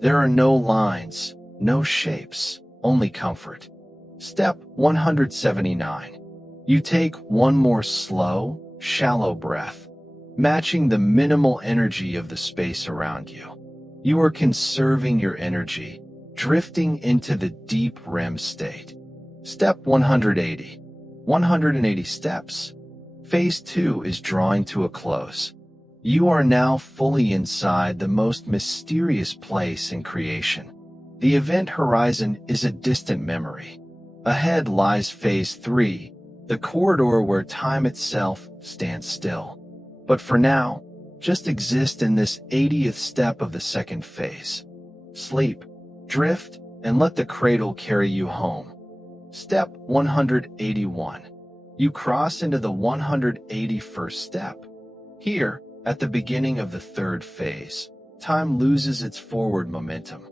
There are no lines, no shapes, only comfort. Step 179. You take one more slow, shallow breath, matching the minimal energy of the space around you. You are conserving your energy, drifting into the deep REM state. Step 180. 180 steps. Phase 2 is drawing to a close. You are now fully inside the most mysterious place in creation. The event horizon is a distant memory. Ahead lies Phase 3, the corridor where time itself stands still. But for now, just exist in this 80th step of the second phase. Sleep, drift, and let the cradle carry you home. Step 181. You cross into the 181st step. Here, at the beginning of the third phase, time loses its forward momentum.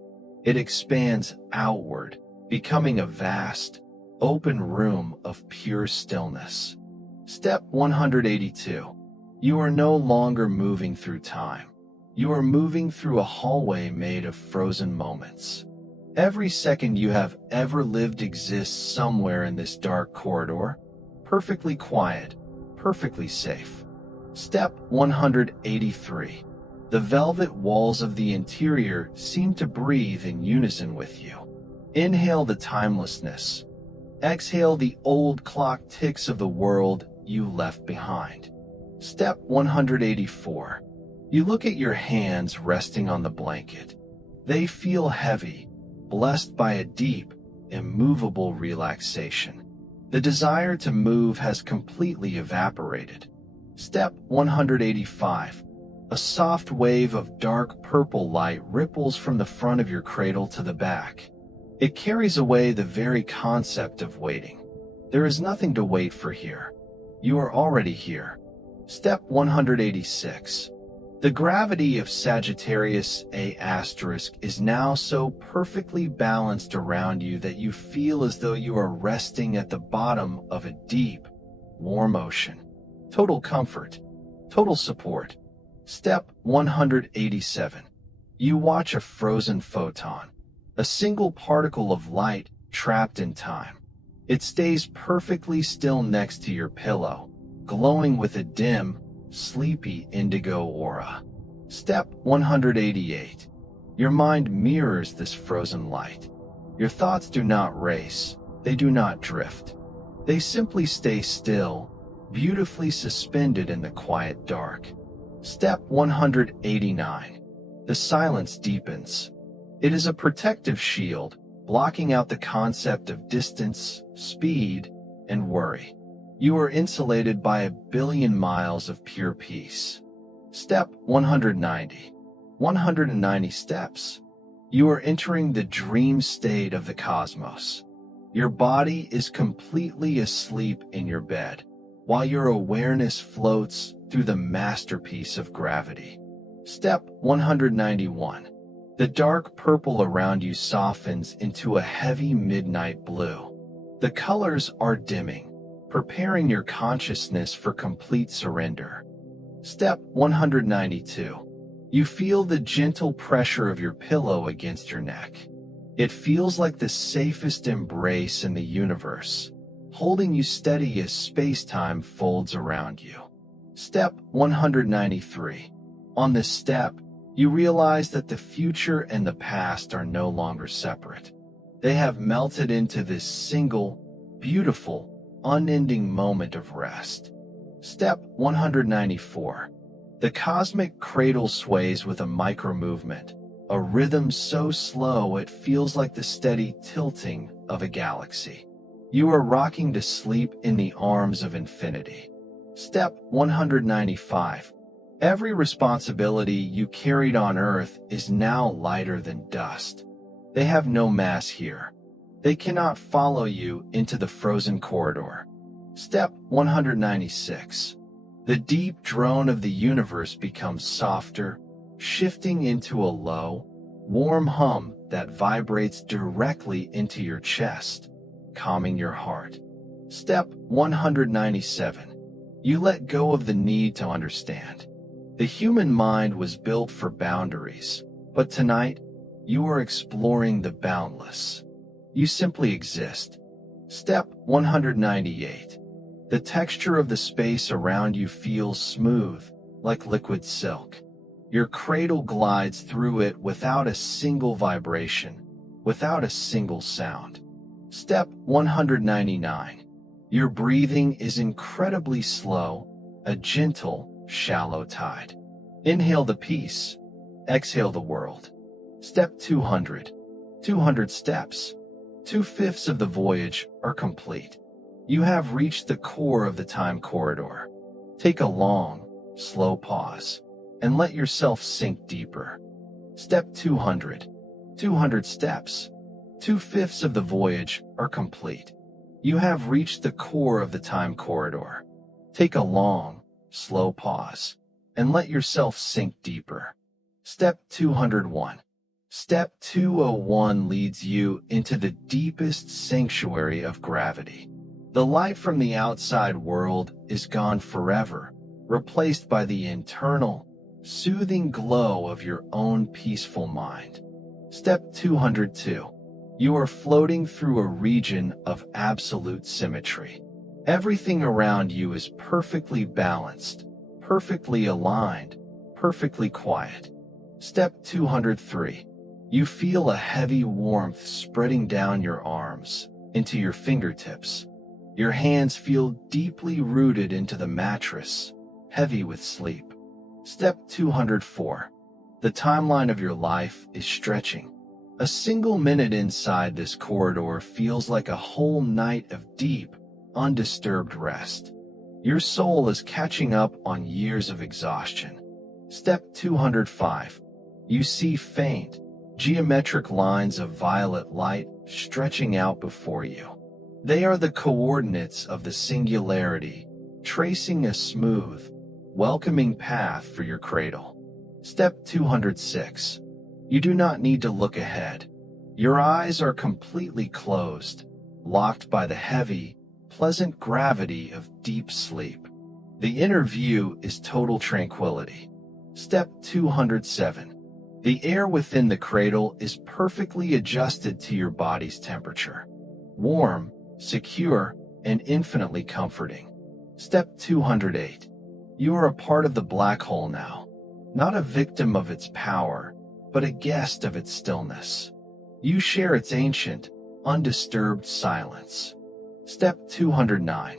It expands outward, becoming a vast, open room of pure stillness. Step 182. You are no longer moving through time. You are moving through a hallway made of frozen moments. Every second you have ever lived exists somewhere in this dark corridor, perfectly quiet, perfectly safe. Step 183. The velvet walls of the interior seem to breathe in unison with you. Inhale the timelessness. Exhale the old clock ticks of the world you left behind. Step 184. You look at your hands resting on the blanket. They feel heavy, blessed by a deep, immovable relaxation. The desire to move has completely evaporated. Step 185. A soft wave of dark purple light ripples from the front of your cradle to the back. It carries away the very concept of waiting. There is nothing to wait for here. You are already here. Step 186. The gravity of Sagittarius A asterisk is now so perfectly balanced around you that you feel as though you are resting at the bottom of a deep, warm ocean. Total comfort, total support. Step 187. You watch a frozen photon, a single particle of light trapped in time. It stays perfectly still next to your pillow, glowing with a dim, sleepy indigo aura. Step 188. Your mind mirrors this frozen light. Your thoughts do not race, they do not drift. They simply stay still, beautifully suspended in the quiet dark. Step 189. The silence deepens. It is a protective shield, blocking out the concept of distance, speed, and worry. You are insulated by 1,000,000,000 miles of pure peace. Step 190. 190 steps. You are entering the dream state of the cosmos. Your body is completely asleep in your bed, while your awareness floats through the masterpiece of gravity. Step 191. The dark purple around you softens into a heavy midnight blue. The colors are dimming, preparing your consciousness for complete surrender. Step 192. You feel the gentle pressure of your pillow against your neck. It feels like the safest embrace in the universe, holding you steady as space-time folds around you. Step 193. On this step, you realize that the future and the past are no longer separate. They have melted into this single, beautiful, unending moment of rest. Step 194. The cosmic cradle sways with a micro-movement, a rhythm so slow it feels like the steady tilting of a galaxy. You are rocking to sleep in the arms of infinity. Step 195. Every responsibility you carried on Earth is now lighter than dust. They have no mass here. They cannot follow you into the frozen corridor. Step 196. The deep drone of the universe becomes softer, shifting into a low, warm hum that vibrates directly into your chest, calming your heart. Step 197. You let go of the need to understand. The human mind was built for boundaries, but tonight, you are exploring the boundless. You simply exist. Step 198. The texture of the space around you feels smooth, like liquid silk. Your cradle glides through it without a single vibration, without a single sound. Step 199. Your breathing is incredibly slow, a gentle, shallow tide. Inhale the peace, exhale the world. Step 200. 200 steps. 2/5 of the voyage are complete. You have reached the core of the time corridor. Take a long, slow pause and let yourself sink deeper. Step 200. 200 steps. 2/5 of the voyage are complete. You have reached the core of the time corridor. Take a long, slow pause and let yourself sink deeper. Step 201. Step 201 leads you into the deepest sanctuary of gravity. The light from the outside world is gone forever, replaced by the internal, soothing glow of your own peaceful mind. Step 202. You are floating through a region of absolute symmetry. Everything around you is perfectly balanced, perfectly aligned, perfectly quiet. Step 203. You feel a heavy warmth spreading down your arms, into your fingertips. Your hands feel deeply rooted into the mattress, heavy with sleep. Step 204. The timeline of your life is stretching. A single minute inside this corridor feels like a whole night of deep, undisturbed rest. Your soul is catching up on years of exhaustion. Step 205. You see faint, geometric lines of violet light stretching out before you. They are the coordinates of the Singularity, tracing a smooth, welcoming path for your cradle. Step 206. You do not need to look ahead. Your eyes are completely closed, locked by the heavy, pleasant gravity of deep sleep. The inner view is total tranquility. Step 207. The air within the cradle is perfectly adjusted to your body's temperature. warm, secure, and infinitely comforting. Step 208. You are a part of the black hole now, not a victim of its power, but a guest of its stillness. You share its ancient, undisturbed silence. Step 209.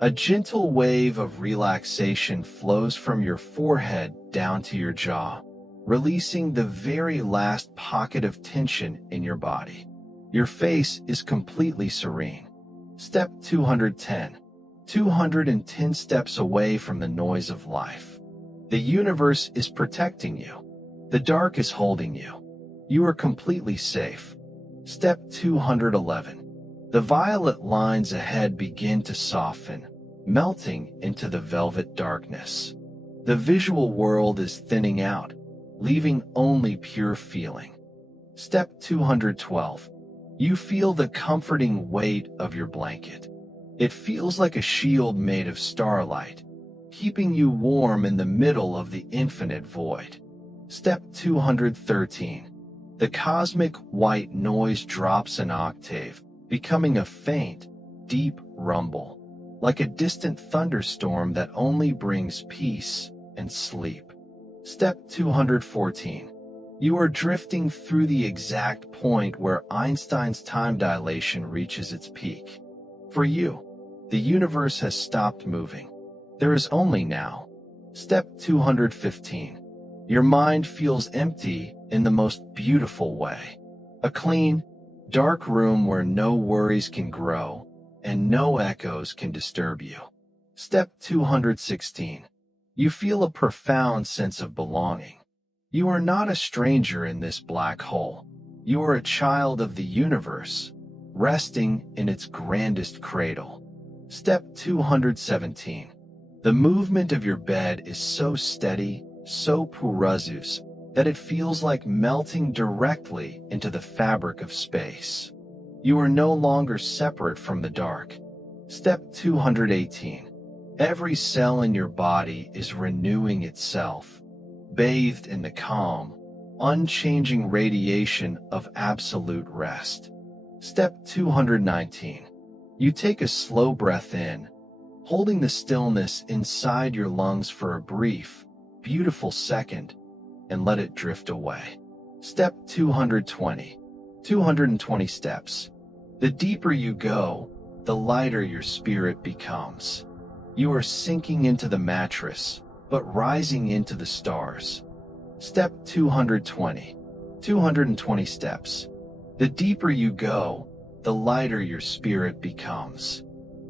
A gentle wave of relaxation flows from your forehead down to your jaw, releasing the very last pocket of tension in your body. Your face is completely serene. Step 210. 210 steps away from the noise of life. The universe is protecting you. The dark is holding you. You are completely safe. Step 211. The violet lines ahead begin to soften, melting into the velvet darkness. The visual world is thinning out, leaving only pure feeling. Step 212. You feel the comforting weight of your blanket. It feels like a shield made of starlight, keeping you warm in the middle of the infinite void. Step 213. The cosmic white noise drops an octave, becoming a faint, deep rumble, like a distant thunderstorm that only brings peace and sleep. Step 214. You are drifting through the exact point where Einstein's time dilation reaches its peak. For you, the universe has stopped moving. There is only now. Step 215. Your mind feels empty in the most beautiful way. A clean, dark room where no worries can grow and no echoes can disturb you. Step 216. You feel a profound sense of belonging. You are not a stranger in this black hole. You are a child of the universe, resting in its grandest cradle. Step 217. The movement of your bed is so steady, so purazus, that it feels like melting directly into the fabric of space. You are no longer separate from the dark. Step 218. Every cell in your body is renewing itself, bathed in the calm, unchanging radiation of absolute rest. Step 219. You take a slow breath in, holding the stillness inside your lungs for a brief, beautiful second, and let it drift away. Step 220. 220 steps. The deeper you go, the lighter your spirit becomes. You are sinking into the mattress, but rising into the stars. Step 220. 220 steps. The deeper you go, the lighter your spirit becomes.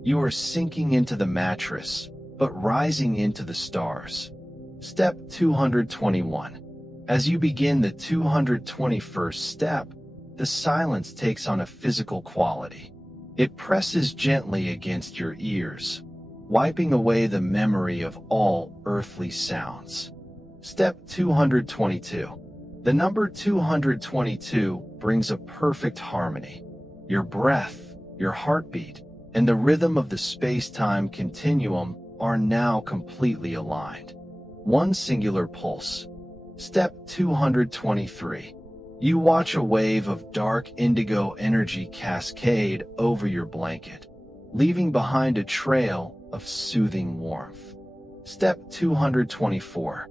You are sinking into the mattress, but rising into the stars. Step 221. As you begin the 221st step, the silence takes on a physical quality. It presses gently against your ears, wiping away the memory of all earthly sounds. Step 222. The number 222 brings a perfect harmony. Your breath, your heartbeat, and the rhythm of the space-time continuum are now completely aligned. One singular pulse. Step 223. You watch a wave of dark indigo energy cascade over your blanket, leaving behind a trail of soothing warmth. Step 224.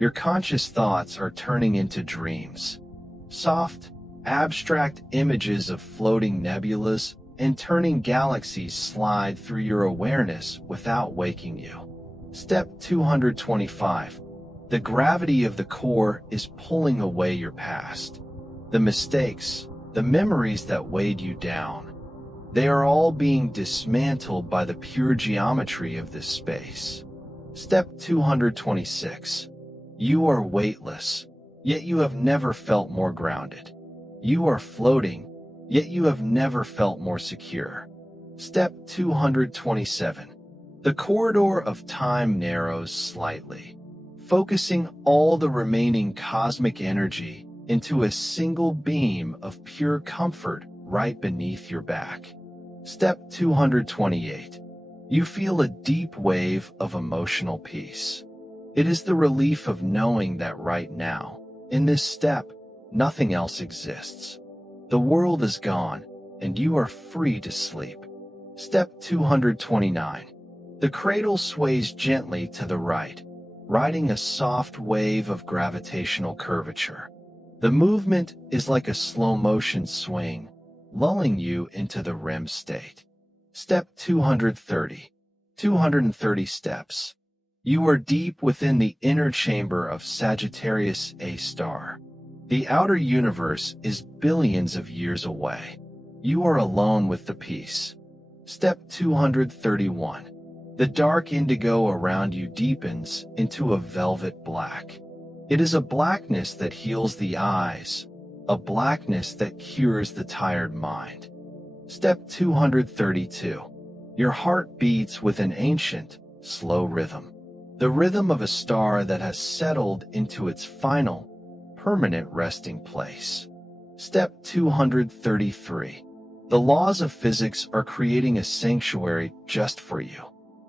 Your conscious thoughts are turning into dreams. Soft, abstract images of floating nebulas and turning galaxies slide through your awareness without waking you. Step 225. The gravity of the core is pulling away your past. The mistakes, the memories that weighed you down, they are all being dismantled by the pure geometry of this space. Step 226. You are weightless, yet you have never felt more grounded. You are floating, yet you have never felt more secure. Step 227. The corridor of time narrows slightly, focusing all the remaining cosmic energy into a single beam of pure comfort right beneath your back. Step 228. You feel a deep wave of emotional peace. It is the relief of knowing that right now, in this step, nothing else exists. The world is gone, and you are free to sleep. Step 229. The cradle sways gently to the right, riding a soft wave of gravitational curvature. The movement is like a slow-motion swing, lulling you into the REM state. Step 230. 230 steps. You are deep within the inner chamber of Sagittarius A star. The outer universe is billions of years away. You are alone with the peace. Step 231. The dark indigo around you deepens into a velvet black. It is a blackness that heals the eyes, a blackness that cures the tired mind. Step 232. Your heart beats with an ancient, slow rhythm. The rhythm of a star that has settled into its final, permanent resting place. Step 233. The laws of physics are creating a sanctuary just for you.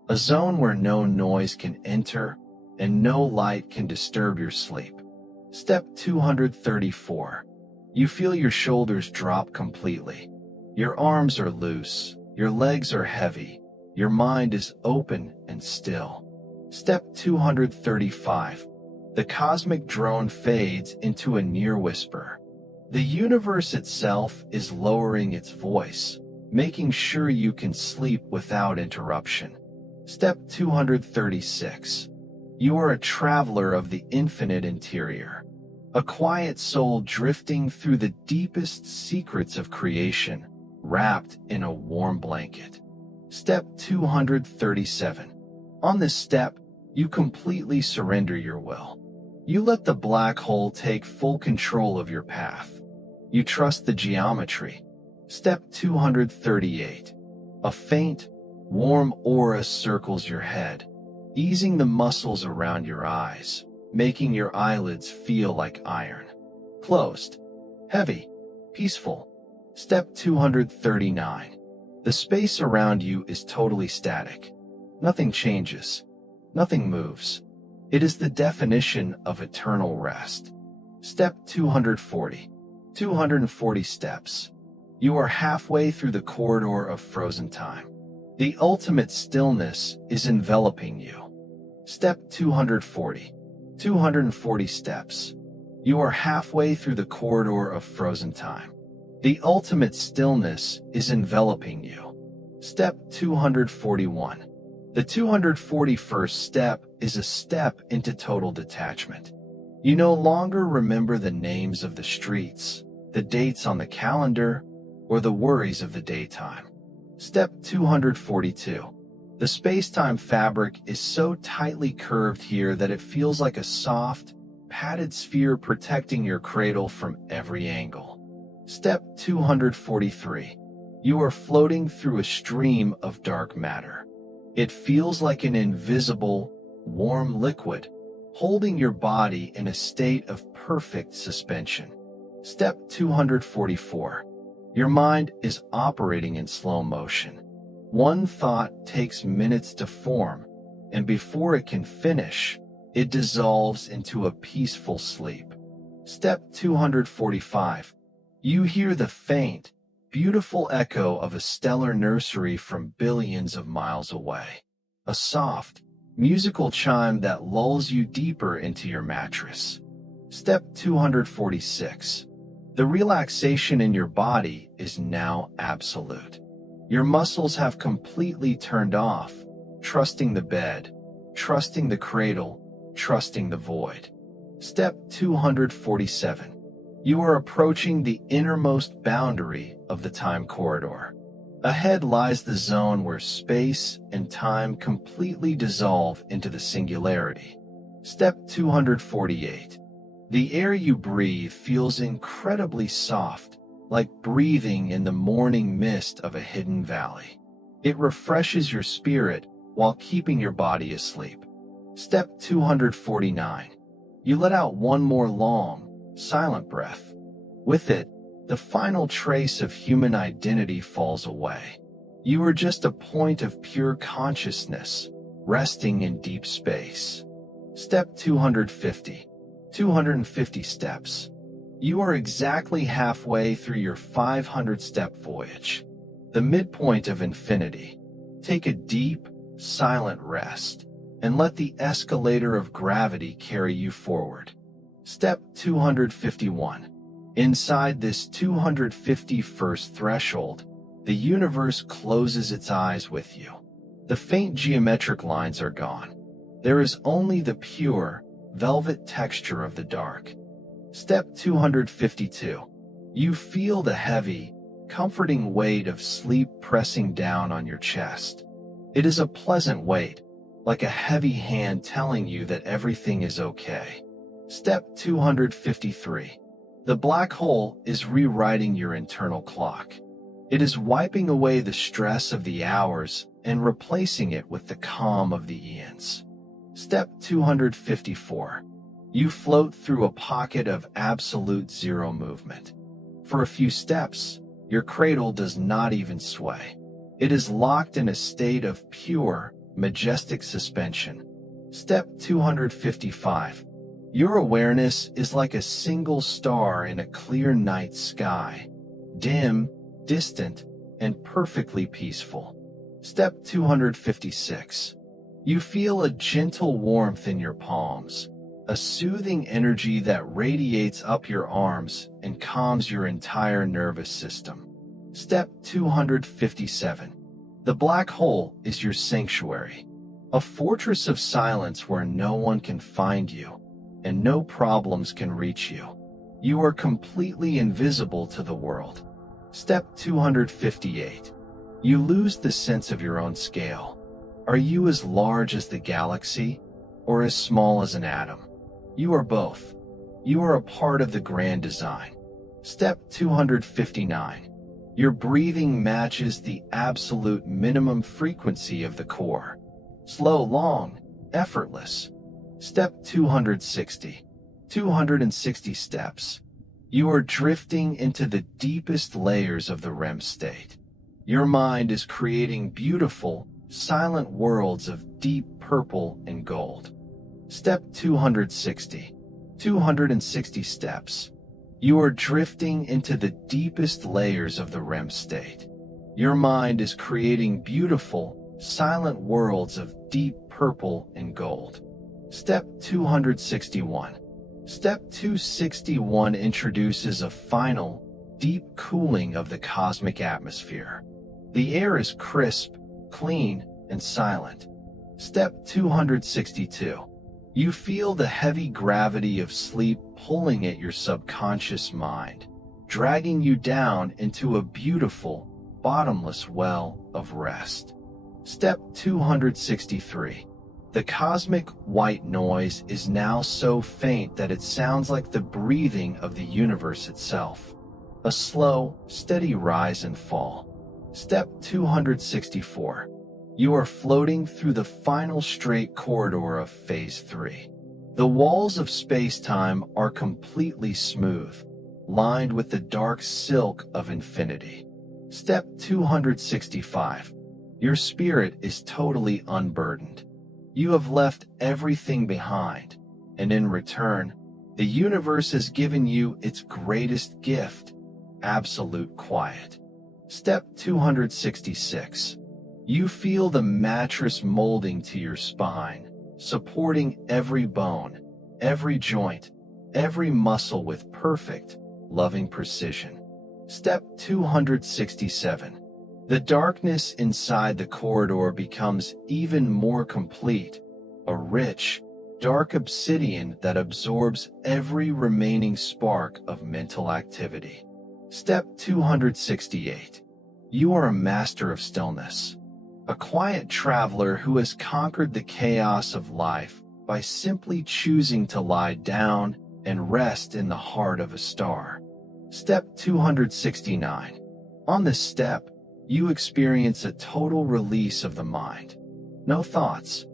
A zone where no noise can enter and no light can disturb your sleep. Step 234. You feel your shoulders drop completely. Your arms are loose, your legs are heavy, your mind is open and still. Step 235. The cosmic drone fades into a near whisper. The universe itself is lowering its voice, making sure you can sleep without interruption. Step 236. You are a traveler of the infinite interior, a quiet soul drifting through the deepest secrets of creation, wrapped in a warm blanket. Step 237. On this step, you completely surrender your will. You let the black hole take full control of your path. You trust the geometry. Step 238. A faint, warm aura circles your head, easing the muscles around your eyes, making your eyelids feel like iron. Closed. Heavy. Peaceful. Step 239. The space around you is totally static. Nothing changes. Nothing moves. It is the definition of eternal rest. Step 240. 240 steps. You are halfway through the corridor of frozen time. The ultimate stillness is enveloping you. Step 240. 240 steps. You are halfway through the corridor of frozen time. The ultimate stillness is enveloping you. Step 241. The 241st step is a step into total detachment. You no longer remember the names of the streets, the dates on the calendar, or the worries of the daytime. Step 242. The space-time fabric is so tightly curved here that it feels like a soft, padded sphere protecting your cradle from every angle. Step 243. You are floating through a stream of dark matter. It feels like an invisible, warm liquid, holding your body in a state of perfect suspension. Step 244. Your mind is operating in slow motion. One thought takes minutes to form, and before it can finish, it dissolves into a peaceful sleep. Step 245. You hear the faint, beautiful echo of a stellar nursery from billions of miles away. A soft, musical chime that lulls you deeper into your mattress. Step 246. The relaxation in your body is now absolute. Your muscles have completely turned off, trusting the bed, trusting the cradle, trusting the void. Step 247. You are approaching the innermost boundary of the time corridor. Ahead lies the zone where space and time completely dissolve into the singularity. Step 248. The air you breathe feels incredibly soft, like breathing in the morning mist of a hidden valley. It refreshes your spirit while keeping your body asleep. Step 249. You let out one more long, silent breath. With it, the final trace of human identity falls away. You are just a point of pure consciousness, resting in deep space. Step 250. 250 steps. You are exactly halfway through your 500-step voyage, the midpoint of infinity. Take a deep, silent rest, and let the escalator of gravity carry you forward. Step 251. Inside this 251st threshold, the universe closes its eyes with you. The faint geometric lines are gone. There is only the pure, velvet texture of the dark. Step 252. You feel the heavy, comforting weight of sleep pressing down on your chest. It is a pleasant weight, like a heavy hand telling you that everything is okay. Step 253. The black hole is rewriting your internal clock. It is wiping away the stress of the hours and replacing it with the calm of the eons. Step 254. You float through a pocket of absolute zero movement. For a few steps, your cradle does not even sway. It is locked in a state of pure, majestic suspension. Step 255. Your awareness is like a single star in a clear night sky, dim, distant, and perfectly peaceful. Step 256. You feel a gentle warmth in your palms, a soothing energy that radiates up your arms and calms your entire nervous system. Step 257. The black hole is your sanctuary, a fortress of silence where no one can find you and no problems can reach you. You are completely invisible to the world. Step 258. You lose the sense of your own scale. Are you as large as the galaxy or as small as an atom? You are both. You are a part of the grand design. Step 259. Your breathing matches the absolute minimum frequency of the core. Slow, long, effortless. Step 260. 260 steps. You are drifting into the deepest layers of the REM state. Your mind is creating beautiful, silent worlds of deep purple and gold. Step 260. 260 steps. You are drifting into the deepest layers of the REM state. Your mind is creating beautiful, silent worlds of deep purple and gold. Step 261. Step 261 introduces a final, deep cooling of the cosmic atmosphere. The air is crisp, clean, and silent. Step 262. You feel the heavy gravity of sleep pulling at your subconscious mind, dragging you down into a beautiful, bottomless well of rest. Step 263. The cosmic white noise is now so faint that it sounds like the breathing of the universe itself. A slow, steady rise and fall. Step 264. You are floating through the final straight corridor of Phase 3. The walls of space-time are completely smooth, lined with the dark silk of infinity. Step 265. Your spirit is totally unburdened. You have left everything behind, and in return, the universe has given you its greatest gift, absolute quiet. Step 266. You feel the mattress molding to your spine, supporting every bone, every joint, every muscle with perfect, loving precision. Step 267. The darkness inside the corridor becomes even more complete, a rich, dark obsidian that absorbs every remaining spark of mental activity. Step 268. You are a master of stillness, a quiet traveler who has conquered the chaos of life by simply choosing to lie down and rest in the heart of a star. Step 269. On this step, you experience a total release of the mind. No thoughts,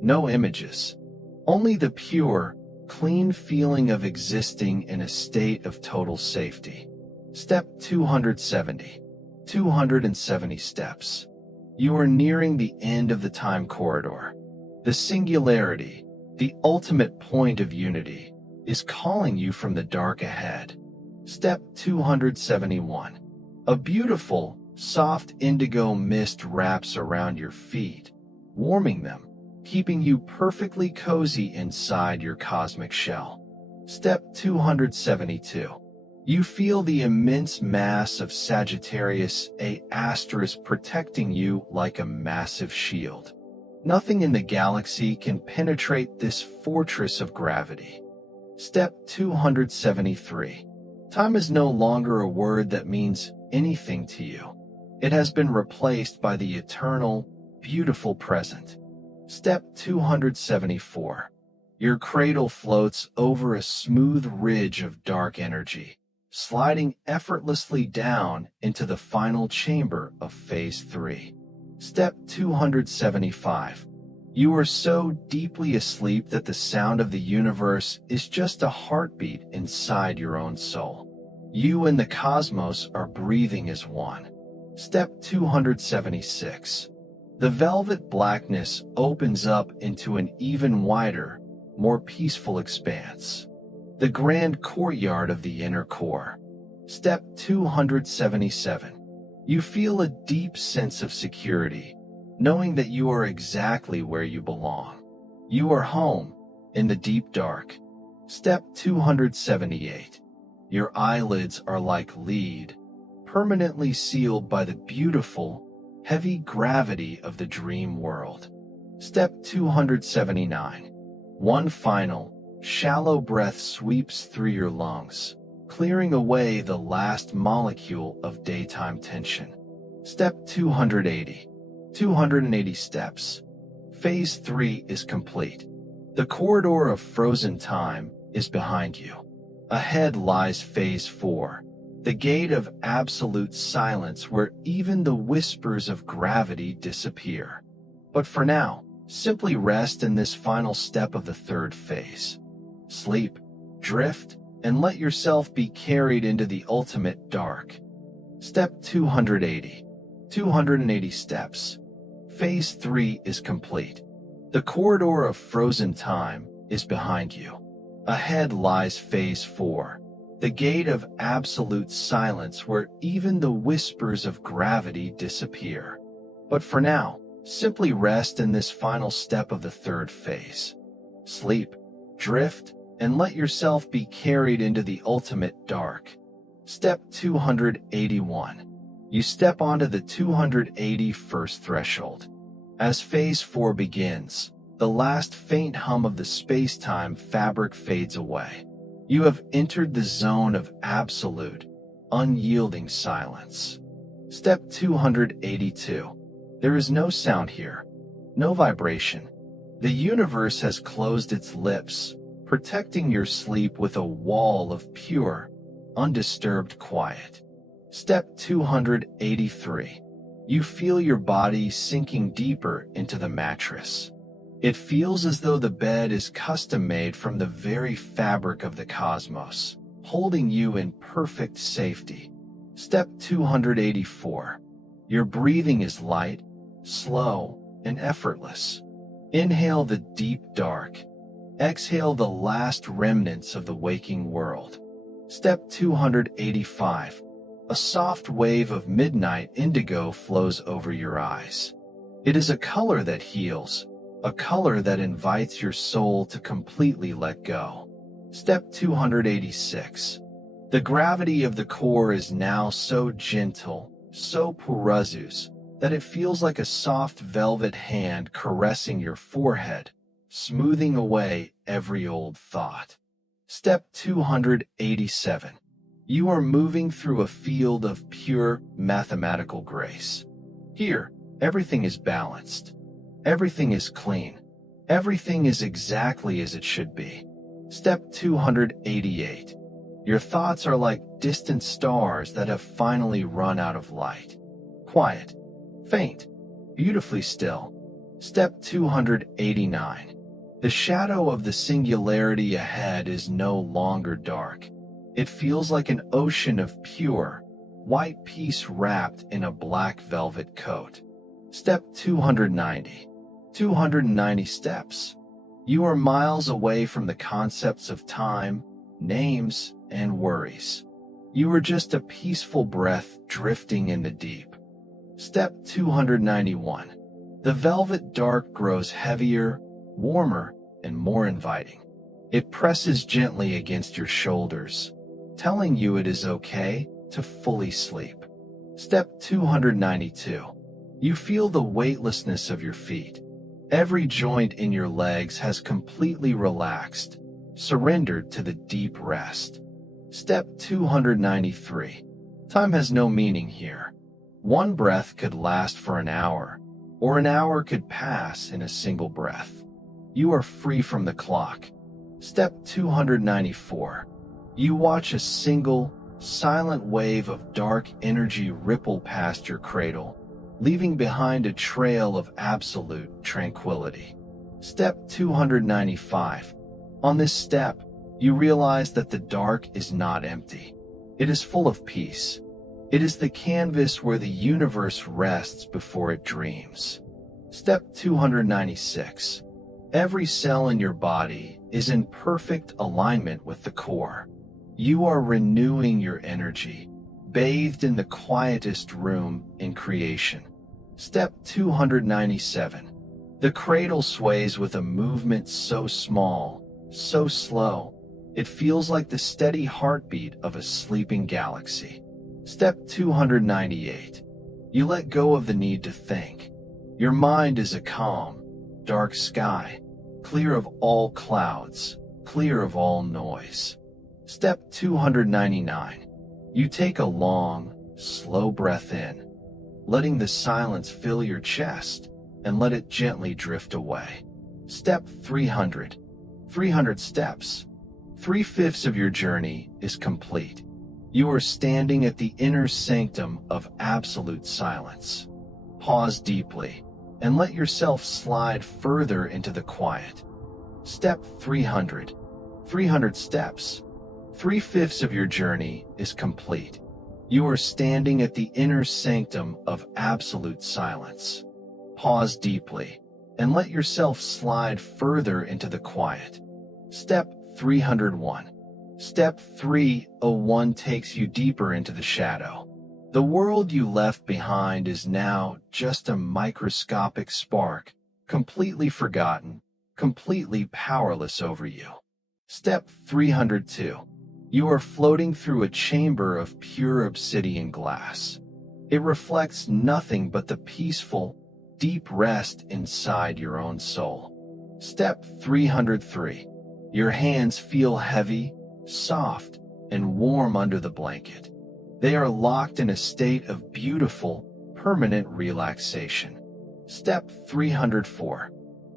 no images, only the pure, clean feeling of existing in a state of total safety. Step 270. 270 steps. You are nearing the end of the time corridor. The singularity, the ultimate point of unity, is calling you from the dark ahead. Step 271. A beautiful, soft indigo mist wraps around your feet, warming them, keeping you perfectly cozy inside your cosmic shell. Step 272. You feel the immense mass of Sagittarius A asterisk protecting you like a massive shield. Nothing in the galaxy can penetrate this fortress of gravity. Step 273. Time is no longer a word that means anything to you. It has been replaced by the eternal, beautiful present. Step 274. Your cradle floats over a smooth ridge of dark energy, sliding effortlessly down into the final chamber of Phase 3. Step 275. You are so deeply asleep that the sound of the universe is just a heartbeat inside your own soul. You and the cosmos are breathing as one. Step 276. The velvet blackness opens up into an even wider, more peaceful expanse. The grand courtyard of the inner core. Step 277. You feel a deep sense of security, knowing that you are exactly where you belong. You are home, in the deep dark. Step 278. Your eyelids are like lead, permanently sealed by the beautiful, heavy gravity of the dream world. Step 279. One final, shallow breath sweeps through your lungs, clearing away the last molecule of daytime tension. Step 280. 280 steps. Phase 3 is complete. The corridor of frozen time is behind you. Ahead lies Phase 4, the gate of absolute silence where even the whispers of gravity disappear. But for now, simply rest in this final step of the third phase. Sleep, drift, and let yourself be carried into the ultimate dark. Step 280. 280 steps. Phase 3 is complete. The corridor of frozen time is behind you. Ahead lies Phase 4, the gate of absolute silence where even the whispers of gravity disappear. But for now, simply rest in this final step of the third phase. Sleep, drift, and let yourself be carried into the ultimate dark. Step 281. You step onto the 281st threshold. As Phase 4 begins, the last faint hum of the space-time fabric fades away. You have entered the zone of absolute, unyielding silence. Step 282. There is no sound here, no vibration. The universe has closed its lips, protecting your sleep with a wall of pure, undisturbed quiet. Step 283. You feel your body sinking deeper into the mattress. It feels as though the bed is custom-made from the very fabric of the cosmos, holding you in perfect safety. Step 284. Your breathing is light, slow, and effortless. Inhale the deep dark. Exhale the last remnants of the waking world. Step 285. A soft wave of midnight indigo flows over your eyes. It is a color that heals, a color that invites your soul to completely let go. Step 286. The gravity of the core is now so gentle, so porous, that it feels like a soft velvet hand caressing your forehead, smoothing away every old thought. Step 287. You are moving through a field of pure mathematical grace. Here, everything is balanced. Everything is clean. Everything is exactly as it should be. Step 288. Your thoughts are like distant stars that have finally run out of light. Quiet, faint, beautifully still. Step 289. The shadow of the singularity ahead is no longer dark. It feels like an ocean of pure, white peace wrapped in a black velvet coat. Step 290. 290 steps. You are miles away from the concepts of time, names, and worries. You are just a peaceful breath drifting in the deep. Step 291. The velvet dark grows heavier, warmer, and more inviting. It presses gently against your shoulders, telling you it is okay to fully sleep. Step 292. You feel the weightlessness of your feet. Every joint in your legs has completely relaxed, surrendered to the deep rest. Step 293. Time has no meaning here. One breath could last for an hour, or an hour could pass in a single breath. You are free from the clock. Step 294. You watch a single, silent wave of dark energy ripple past your cradle, leaving behind a trail of absolute tranquility. Step 295. On this step, you realize that the dark is not empty. It is full of peace. It is the canvas where the universe rests before it dreams. Step 296. Every cell in your body is in perfect alignment with the core. You are renewing your energy, bathed in the quietest room in creation. Step 297. The cradle sways with a movement so small, so slow, it feels like the steady heartbeat of a sleeping galaxy. Step 298. You let go of the need to think. Your mind is a calm, dark sky, clear of all clouds, clear of all noise. Step 299. You take a long, slow breath in, letting the silence fill your chest, and let it gently drift away. Step 300. 300 steps. 3/5 of your journey is complete. You are standing at the inner sanctum of absolute silence. Pause deeply and let yourself slide further into the quiet. Step 300. 300 steps. 3/5 of your journey is complete. You are standing at the inner sanctum of absolute silence. Pause deeply and let yourself slide further into the quiet. Step 301. Step 301 takes you deeper into the shadow. The world you left behind is now just a microscopic spark, completely forgotten, completely powerless over you. Step 302. You are floating through a chamber of pure obsidian glass. It reflects nothing but the peaceful, deep rest inside your own soul. Step 303. Your hands feel heavy, soft, and warm under the blanket. They are locked in a state of beautiful, permanent relaxation. Step 304.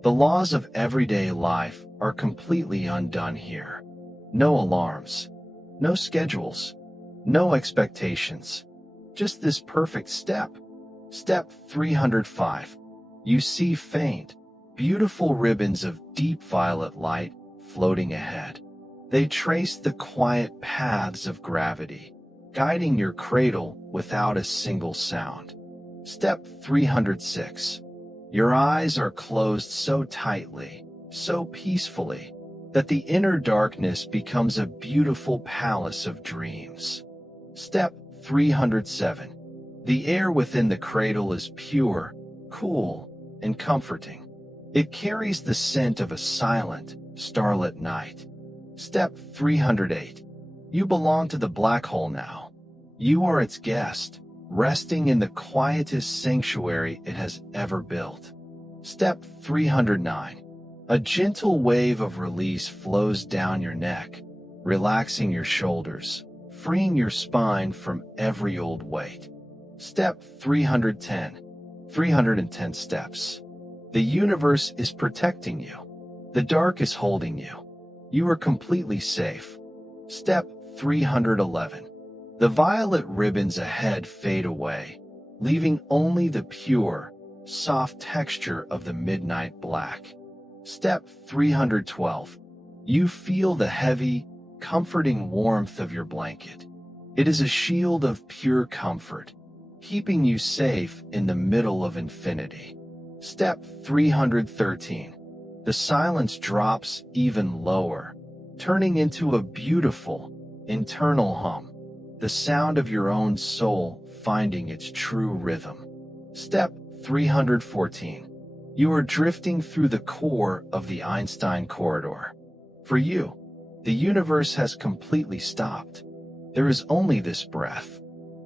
The laws of everyday life are completely undone here. No alarms, no schedules, no expectations. Just this perfect step. Step 305. You see faint, beautiful ribbons of deep violet light floating ahead. They trace the quiet paths of gravity, guiding your cradle without a single sound. Step 306. Your eyes are closed so tightly, so peacefully, that the inner darkness becomes a beautiful palace of dreams. Step 307. The air within the cradle is pure, cool, and comforting. It carries the scent of a silent, starlit night. Step 308. You belong to the black hole now. You are its guest, resting in the quietest sanctuary it has ever built. Step 309. A gentle wave of release flows down your neck, relaxing your shoulders, freeing your spine from every old weight. Step 310. 310 steps. The universe is protecting you. The dark is holding you. You are completely safe. Step 311. The violet ribbons ahead fade away, leaving only the pure, soft texture of the midnight black. Step 312. You feel the heavy, comforting warmth of your blanket. It is a shield of pure comfort, keeping you safe in the middle of infinity. Step 313. The silence drops even lower, turning into a beautiful, internal hum. the sound of your own soul finding its true rhythm. Step 314. You are drifting through the core of the Einstein corridor. For you, the universe has completely stopped. There is only this breath.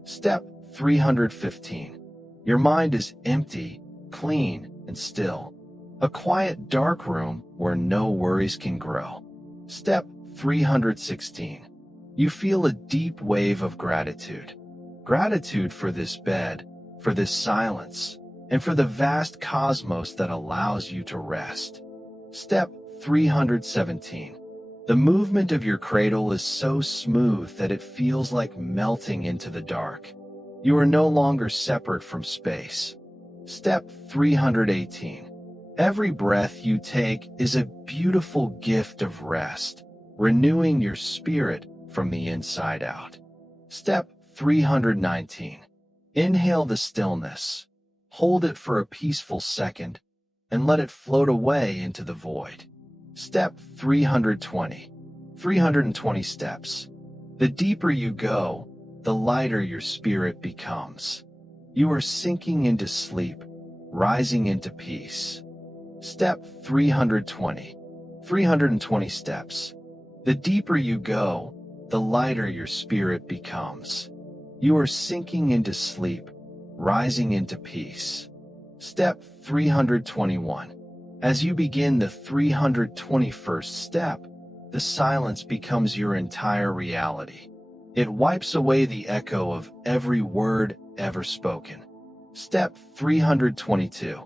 Step 315. Your mind is empty, clean, and still. A quiet, dark room where no worries can grow. Step 316. You feel a deep wave of gratitude. Gratitude for this bed, for this silence, and for the vast cosmos that allows you to rest. Step 317. The movement of your cradle is so smooth that it feels like melting into the dark. You are no longer separate from space. Step 318. Every breath you take is a beautiful gift of rest, renewing your spirit from the inside out. Step 319. Inhale the stillness. Hold it for a peaceful second, and let it float away into the void. Step 320. 320 steps. The deeper you go, the lighter your spirit becomes. You are sinking into sleep, rising into peace. Step 320. 320 steps. The deeper you go, the lighter your spirit becomes. You are sinking into sleep, rising into peace. Step 321. As you begin the 321st step, the silence becomes your entire reality. It wipes away the echo of every word ever spoken. Step 322.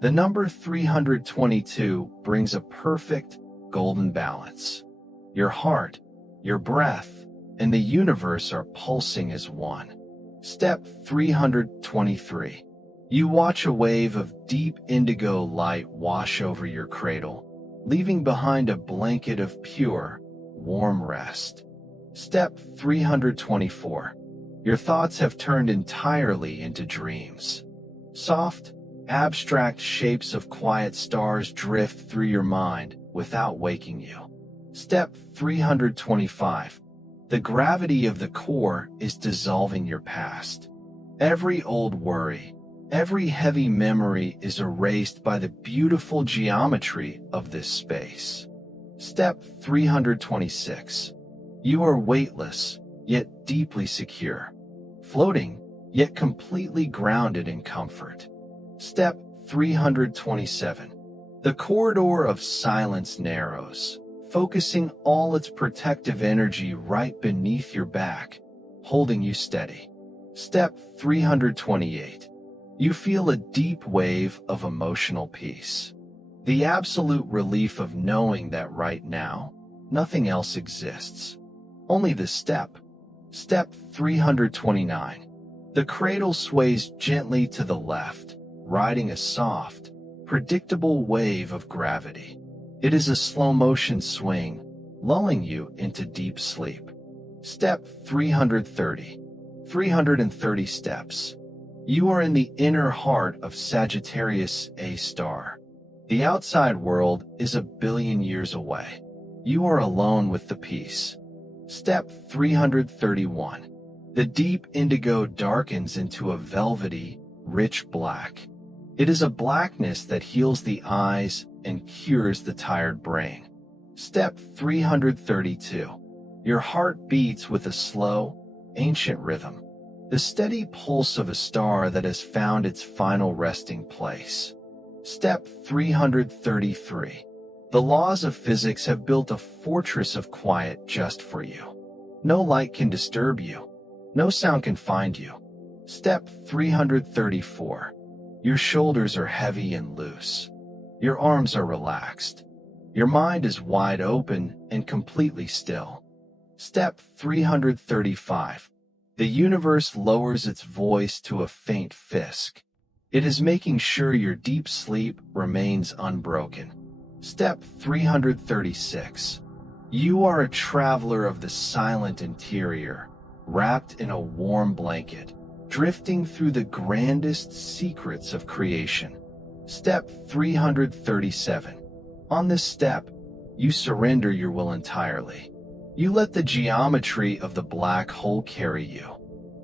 The number 322 brings a perfect, golden balance. Your heart, your breath, and the universe are pulsing as one. Step 323. You watch a wave of deep indigo light wash over your cradle, leaving behind a blanket of pure, warm rest. Step 324. Your thoughts have turned entirely into dreams. Soft, abstract shapes of quiet stars drift through your mind without waking you. Step 325. The gravity of the core is dissolving your past. Every old worry, every heavy memory is erased by the beautiful geometry of this space. Step 326. You are weightless, yet deeply secure. Floating, yet completely grounded in comfort. Step 327. The corridor of silence narrows, focusing all its protective energy right beneath your back, holding you steady. Step 328. You feel a deep wave of emotional peace. The absolute relief of knowing that right now, nothing else exists. Only this step. Step 329. The cradle sways gently to the left, riding a soft, predictable wave of gravity. It is a slow-motion swing, lulling you into deep sleep. Step 330. 330 steps. You are in the inner heart of Sagittarius A star. The outside world is 1 billion years away. You are alone with the peace. Step 331. The deep indigo darkens into a velvety, rich black. It is a blackness that heals the eyes and cures the tired brain. Step 332. Your heart beats with a slow, ancient rhythm, the steady pulse of a star that has found its final resting place. Step 333. The laws of physics have built a fortress of quiet just for you. No light can disturb you. No sound can find you. Step 334. Your shoulders are heavy and loose. Your arms are relaxed. Your mind is wide open and completely still. Step 335. The universe lowers its voice to a faint fisk. It is making sure your deep sleep remains unbroken. Step 336. You are a traveler of the silent interior, wrapped in a warm blanket, drifting through the grandest secrets of creation. Step 337. On this step, you surrender your will entirely. You let the geometry of the black hole carry you.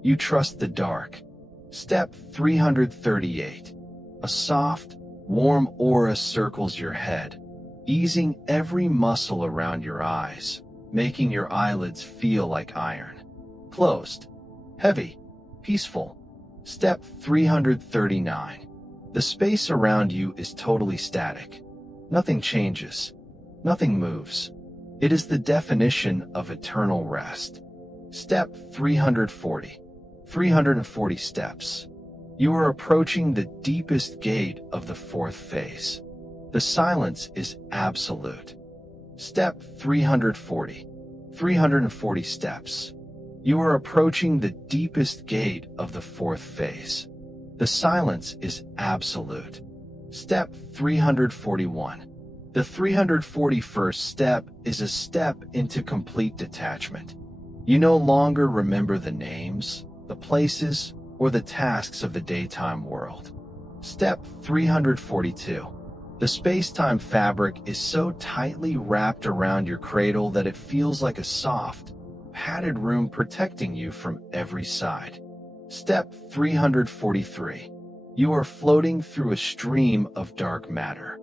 You trust the dark. Step 338. A soft, warm aura circles your head, easing every muscle around your eyes, making your eyelids feel like iron. Closed. Heavy. Peaceful. Step 339. The space around you is totally static. Nothing changes. Nothing moves. It is the definition of eternal rest. Step 340. 340 steps. You are approaching the deepest gate of the fourth phase. The silence is absolute. Step 340. 340 steps. You are approaching the deepest gate of the fourth phase. The silence is absolute. Step 341. The 341st step is a step into complete detachment. You no longer remember the names, the places, or the tasks of the daytime world. Step 342. The space-time fabric is so tightly wrapped around your cradle that it feels like a soft, padded room protecting you from every side. Step 343. You are floating through a stream of dark matter.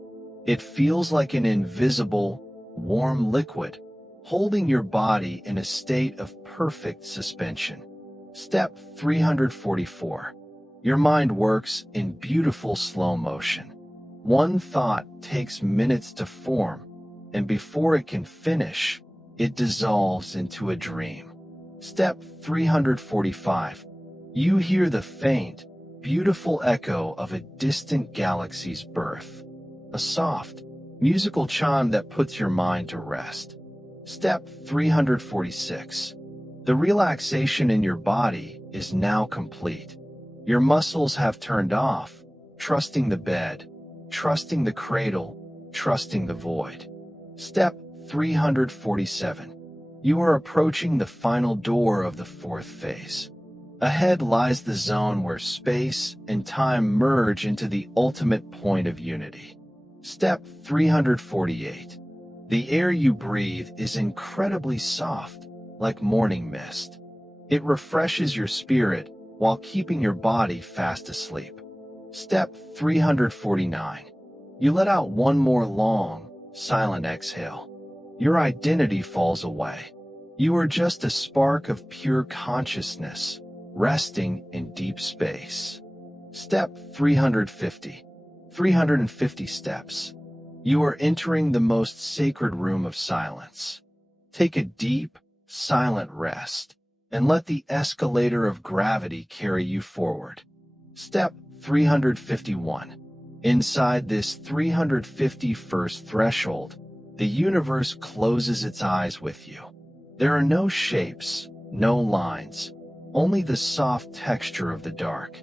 It feels like an invisible, warm liquid, holding your body in a state of perfect suspension. Step 344. Your mind works in beautiful slow motion. One thought takes minutes to form, and before it can finish, it dissolves into a dream. Step 345. You hear the faint, beautiful echo of a distant galaxy's birth. A soft, musical chime that puts your mind to rest. Step 346. The relaxation in your body is now complete. Your muscles have turned off, trusting the bed, trusting the cradle, trusting the void. Step 347. You are approaching the final door of the fourth phase. Ahead lies the zone where space and time merge into the ultimate point of unity. Step 348. The air you breathe is incredibly soft, like morning mist. It refreshes your spirit while keeping your body fast asleep. Step 349. You let out one more long, silent exhale. Your identity falls away. You are just a spark of pure consciousness, resting in deep space. Step 350. 350 steps. You are entering the most sacred room of silence. Take a deep, silent rest, and let the escalator of gravity carry you forward. Step 351. Inside this 351st threshold, the universe closes its eyes with you. There are no shapes, no lines, only the soft texture of the dark.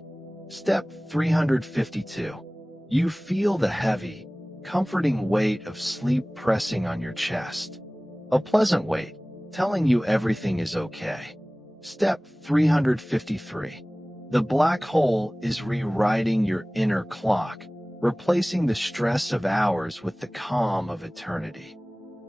Step 352. You feel the heavy, comforting weight of sleep pressing on your chest. A pleasant weight, telling you everything is okay. Step 353. The black hole is rewriting your inner clock, replacing the stress of hours with the calm of eternity.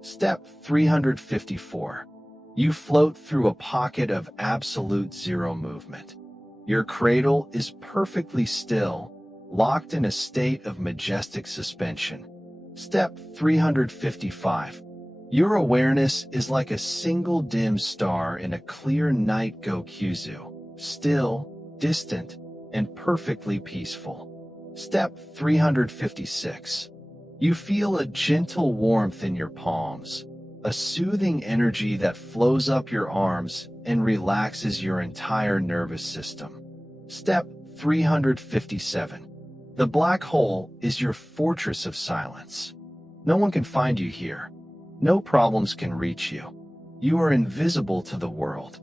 Step 354. You float through a pocket of absolute zero movement. Your cradle is perfectly still, locked in a state of majestic suspension. Step 355. Your awareness is like a single dim star in a clear night Gokuzu, still, distant, and perfectly peaceful. Step 356. You feel a gentle warmth in your palms, a soothing energy that flows up your arms and relaxes your entire nervous system. Step 357. The black hole is your fortress of silence. No one can find you here. No problems can reach you. You are invisible to the world.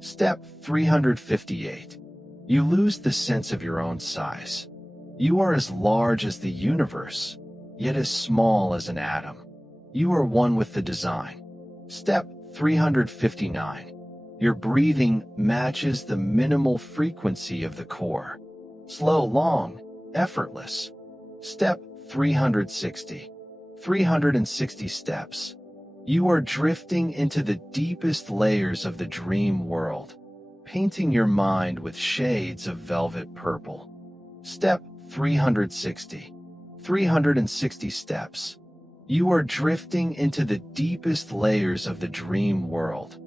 Step 358. You lose the sense of your own size. You are as large as the universe, yet as small as an atom. You are one with the design. Step 359. Your breathing matches the minimal frequency of the core. Slow, long, effortless. Step 360. 360 steps. You are drifting into the deepest layers of the dream world, painting your mind with shades of velvet purple. Step 360. 360 steps. You are drifting into the deepest layers of the dream world,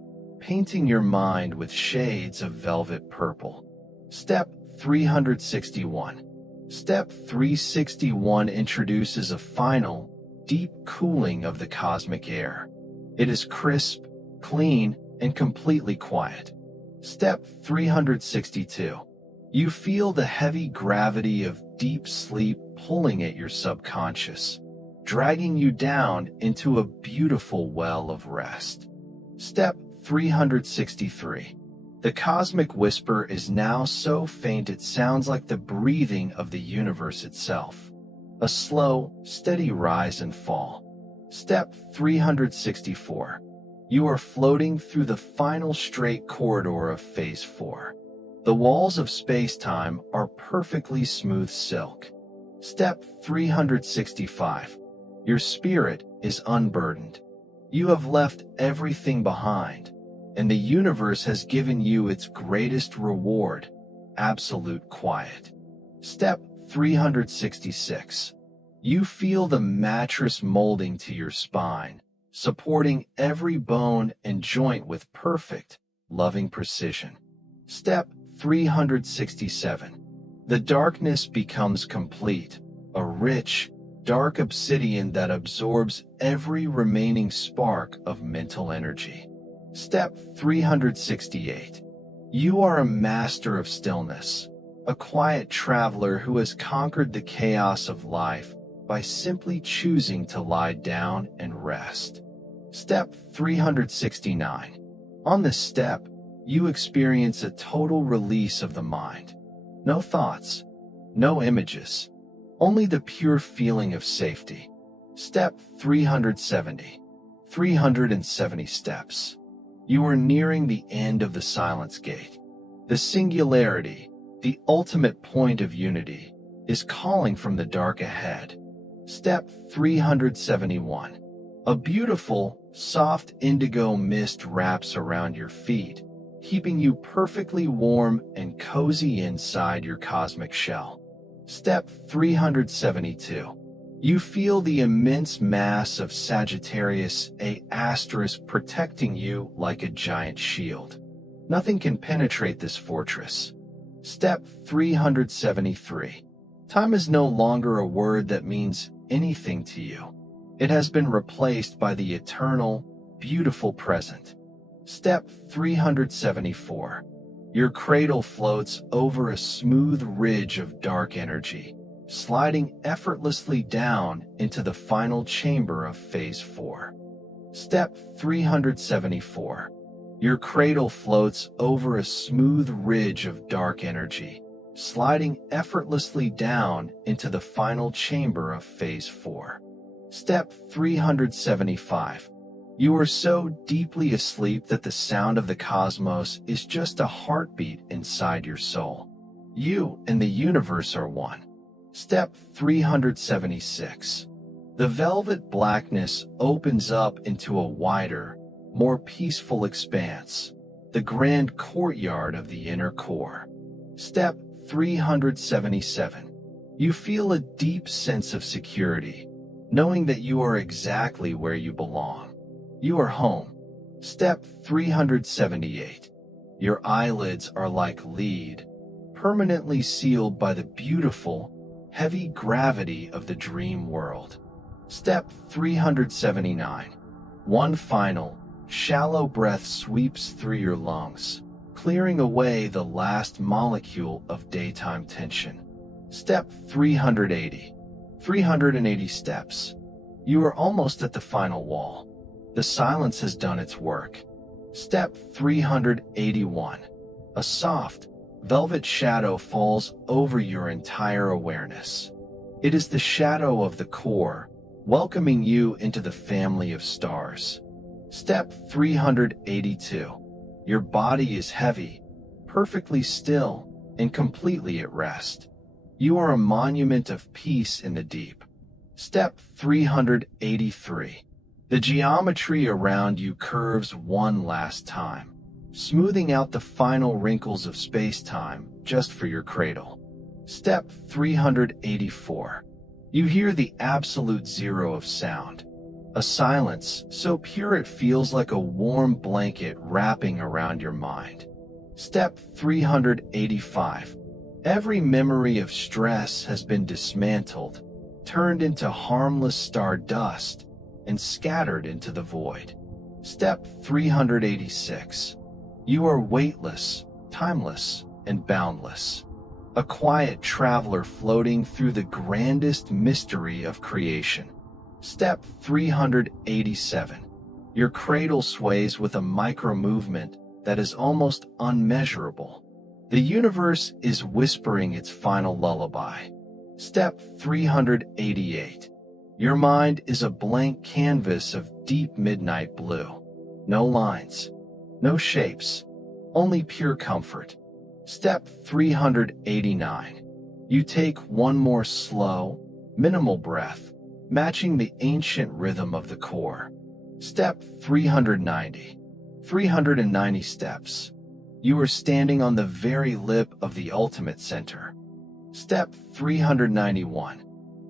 painting your mind with shades of velvet purple. Step 361. Step 361 introduces a final, deep cooling of the cosmic air. It is crisp, clean, and completely quiet. Step 362. You feel the heavy gravity of deep sleep pulling at your subconscious, dragging you down into a beautiful well of rest. Step 363. The cosmic whisper is now so faint it sounds like the breathing of the universe itself. A slow, steady rise and fall. Step 364. You are floating through the final straight corridor of Phase 4. The walls of space-time are perfectly smooth silk. Step 365. Your spirit is unburdened. You have left everything behind, and the universe has given you its greatest reward, absolute quiet. Step 366. You feel the mattress molding to your spine, supporting every bone and joint with perfect, loving precision. Step 367. The darkness becomes complete, a rich, dark obsidian that absorbs every remaining spark of mental energy. Step 368. You are a master of stillness, a quiet traveler who has conquered the chaos of life by simply choosing to lie down and rest. Step 369. On this step, you experience a total release of the mind. No thoughts, no images, only the pure feeling of safety. Step 370. 370 steps. You are nearing the end of the silence gate. The singularity, the ultimate point of unity, is calling from the dark ahead. Step 371. A beautiful, soft indigo mist wraps around your feet, keeping you perfectly warm and cozy inside your cosmic shell. Step 372. You feel the immense mass of Sagittarius A * protecting you like a giant shield. Nothing can penetrate this fortress. Step 373. Time is no longer a word that means anything to you. It has been replaced by the eternal, beautiful present. Step 374. Your cradle floats over a smooth ridge of dark energy, sliding effortlessly down into the final chamber of Phase 4. Step 374. Your cradle floats over a smooth ridge of dark energy, sliding effortlessly down into the final chamber of Phase 4. Step 375. You are so deeply asleep that the sound of the cosmos is just a heartbeat inside your soul. You and the universe are one. Step 376. The velvet blackness opens up into a wider, more peaceful expanse, the grand courtyard of the inner core. Step 377. You feel a deep sense of security, knowing that you are exactly where you belong. You are home. Step 378. Your eyelids are like lead, permanently sealed by the beautiful, heavy gravity of the dream world. Step 379. One final, shallow breath sweeps through your lungs, clearing away the last molecule of daytime tension. Step 380. 380 steps. You are almost at the final wall. The silence has done its work. Step 381. A soft, velvet shadow falls over your entire awareness. It is the shadow of the core, welcoming you into the family of stars. Step 382. Your body is heavy, perfectly still, and completely at rest. You are a monument of peace in the deep. Step 383. The geometry around you curves one last time, smoothing out the final wrinkles of space-time just for your cradle. Step 384. You hear the absolute zero of sound. A silence so pure it feels like a warm blanket wrapping around your mind. Step 385. Every memory of stress has been dismantled, turned into harmless stardust, and scattered into the void. Step 386. You are weightless, timeless, and boundless. A quiet traveler floating through the grandest mystery of creation. Step 387. Your cradle sways with a micro-movement that is almost unmeasurable. The universe is whispering its final lullaby. Step 388. Your mind is a blank canvas of deep midnight blue. No lines, no shapes, only pure comfort. Step 389. You take one more slow, minimal breath, matching the ancient rhythm of the core. Step 390. 390 steps. You are standing on the very lip of the ultimate center. Step 391.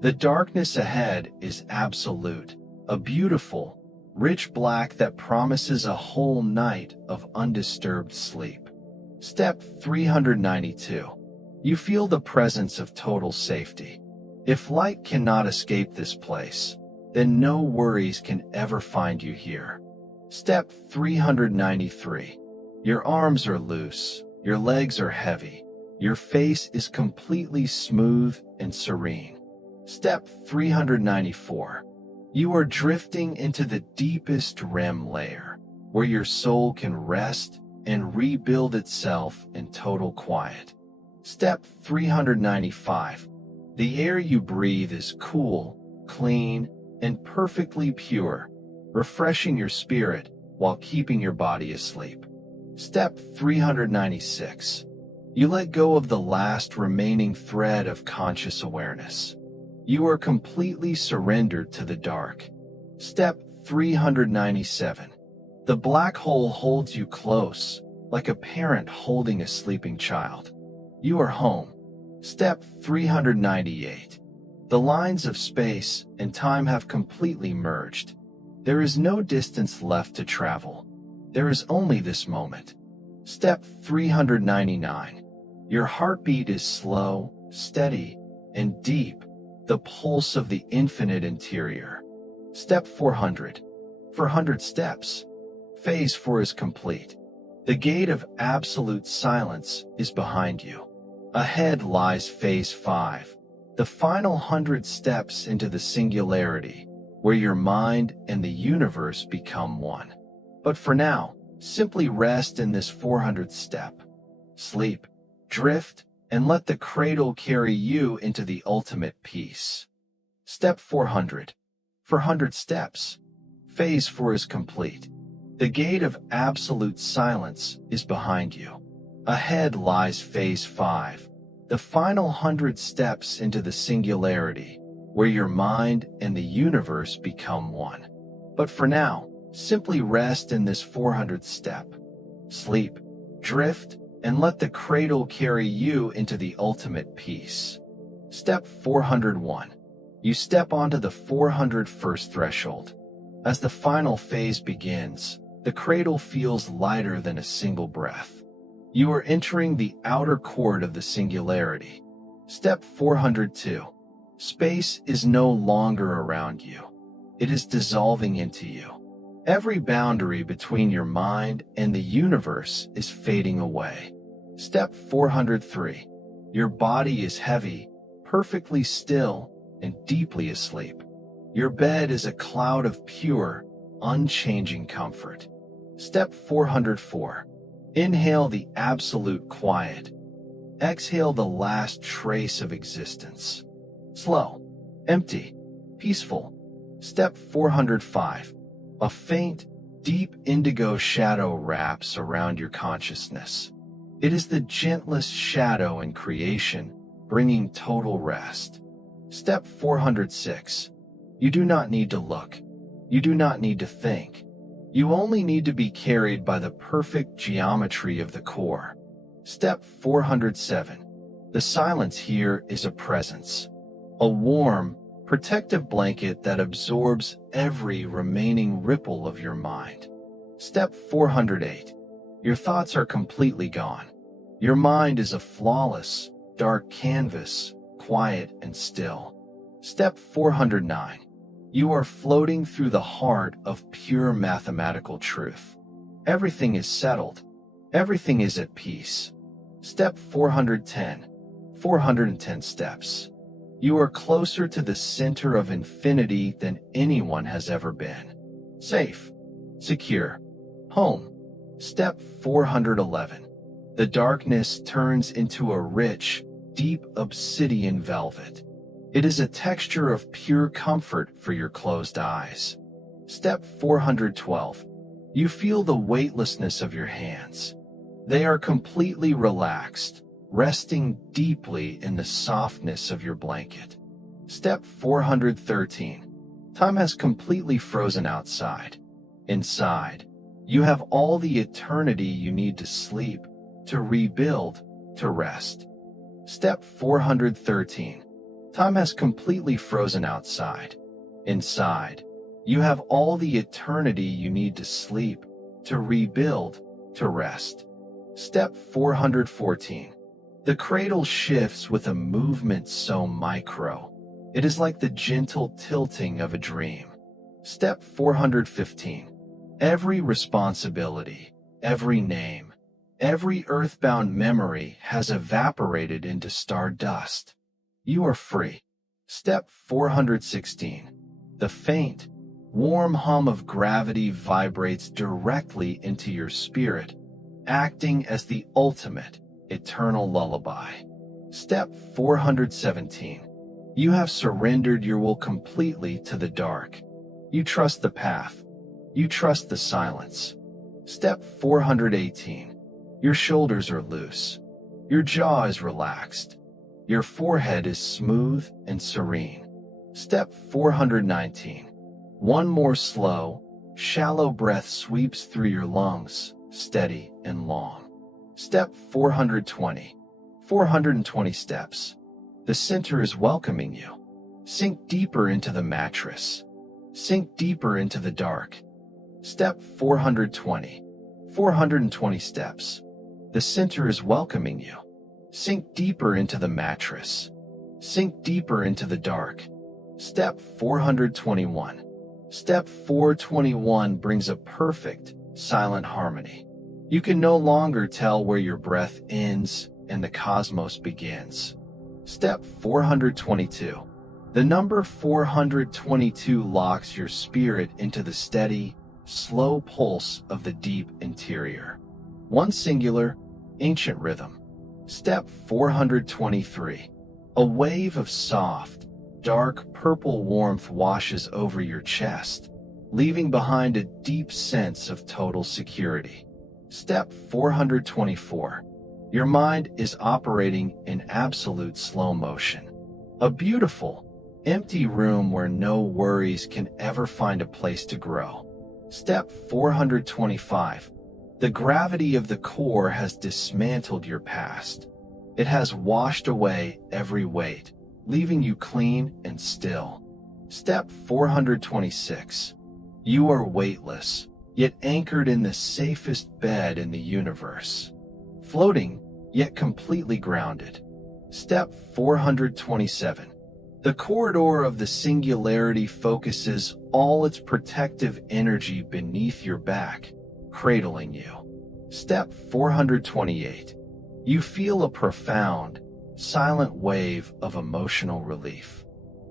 The darkness ahead is absolute, a beautiful, rich black that promises a whole night of undisturbed sleep. Step 392. You feel the presence of total safety. If light cannot escape this place, then no worries can ever find you here. Step 393. Your arms are loose, your legs are heavy, your face is completely smooth and serene. Step 394. You are drifting into the deepest REM layer, where your soul can rest and rebuild itself in total quiet. Step 395. The air you breathe is cool, clean, and perfectly pure, refreshing your spirit while keeping your body asleep. Step 396. You let go of the last remaining thread of conscious awareness. You are completely surrendered to the dark. Step 397. The black hole holds you close, like a parent holding a sleeping child. You are home. Step 398. The lines of space and time have completely merged. There is no distance left to travel. There is only this moment. Step 399. Your heartbeat is slow, steady, and deep, the pulse of the infinite interior. Step 400. 400 steps. Phase 4 is complete. The gate of absolute silence is behind you. Ahead lies Phase 5, the final 100 steps into the singularity, where your mind and the universe become one. But for now, simply rest in this 400th step. Sleep, drift, and let the cradle carry you into the ultimate peace. Step 400. 400 steps. Phase 4 is complete. The gate of absolute silence is behind you. Ahead lies Phase 5, the final 100 steps into the singularity, where your mind and the universe become one. But for now, simply rest in this 400th step. Sleep, drift, and let the cradle carry you into the ultimate peace. Step 401. You step onto the 401st threshold. As the final phase begins, the cradle feels lighter than a single breath. You are entering the outer court of the singularity. Step 402. Space is no longer around you. It is dissolving into you. Every boundary between your mind and the universe is fading away. Step 403. Your body is heavy, perfectly still, and deeply asleep. Your bed is a cloud of pure, unchanging comfort. Step 404. Inhale the absolute quiet. Exhale the last trace of existence. Slow, empty, peaceful. Step 405. A faint, deep indigo shadow wraps around your consciousness. It is the gentlest shadow in creation, bringing total rest. Step 406. You do not need to look. You do not need to think. You only need to be carried by the perfect geometry of the core. Step 407. The silence here is a presence. A warm, protective blanket that absorbs every remaining ripple of your mind. Step 408. Your thoughts are completely gone. Your mind is a flawless, dark canvas, quiet and still. Step 409. You are floating through the heart of pure mathematical truth. Everything is settled. Everything is at peace. Step 410. 410 steps. You are closer to the center of infinity than anyone has ever been. Safe. Secure. Home. Step 411. The darkness turns into a rich, deep obsidian velvet. It is a texture of pure comfort for your closed eyes. Step 412. You feel the weightlessness of your hands. They are completely relaxed, resting deeply in the softness of your blanket. Step 413. Time has completely frozen outside. Inside, you have all the eternity you need to sleep, to rebuild, to rest. Step 413. Time has completely frozen outside. Inside, you have all the eternity you need to sleep, to rebuild, to rest. Step 414. The cradle shifts with a movement so micro. It is like the gentle tilting of a dream. Step 415. Every responsibility, every name, every earthbound memory has evaporated into stardust. You are free. Step 416. The faint, warm hum of gravity vibrates directly into your spirit, acting as the ultimate, eternal lullaby. Step 417. You have surrendered your will completely to the dark. You trust the path. You trust the silence. Step 418. Your shoulders are loose. Your jaw is relaxed. Your forehead is smooth and serene. Step 419. One more slow, shallow breath sweeps through your lungs, steady and long. Step 420. 420 steps. The center is welcoming you. Sink deeper into the mattress. Sink deeper into the dark. Step 420. 420 steps. The center is welcoming you. Sink deeper into the mattress. Sink deeper into the dark. Step 421. Step 421 brings a perfect, silent harmony. You can no longer tell where your breath ends and the cosmos begins. Step 422. The number 422 locks your spirit into the steady, slow pulse of the deep interior. One singular, ancient rhythm. Step 423. A wave of soft, dark purple warmth washes over your chest, leaving behind a deep sense of total security. Step 424. Your mind is operating in absolute slow motion. A beautiful, empty room where no worries can ever find a place to grow. Step 425. The gravity of the core has dismantled your past. It has washed away every weight, leaving you clean and still. Step 426. You are weightless, yet anchored in the safest bed in the universe. Floating, yet completely grounded. Step 427. The corridor of the Singularity focuses all its protective energy beneath your back, cradling you. Step 428. You feel a profound, silent wave of emotional relief.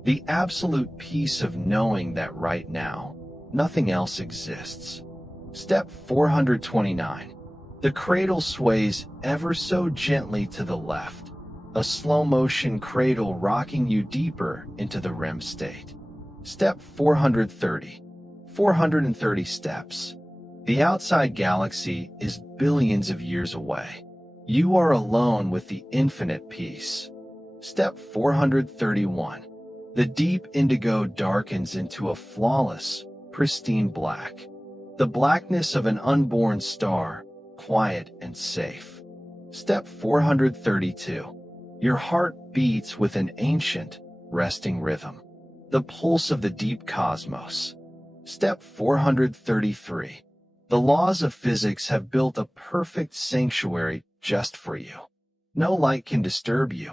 The absolute peace of knowing that right now, nothing else exists. Step 429. The cradle sways ever so gently to the left, a slow-motion cradle rocking you deeper into the REM state. Step 430. 430 steps. The outside galaxy is billions of years away. You are alone with the infinite peace. Step 431. The deep indigo darkens into a flawless, pristine black. The blackness of an unborn star, quiet and safe. Step 432. Your heart beats with an ancient, resting rhythm. The pulse of the deep cosmos. Step 433. The laws of physics have built a perfect sanctuary just for you. No light can disturb you.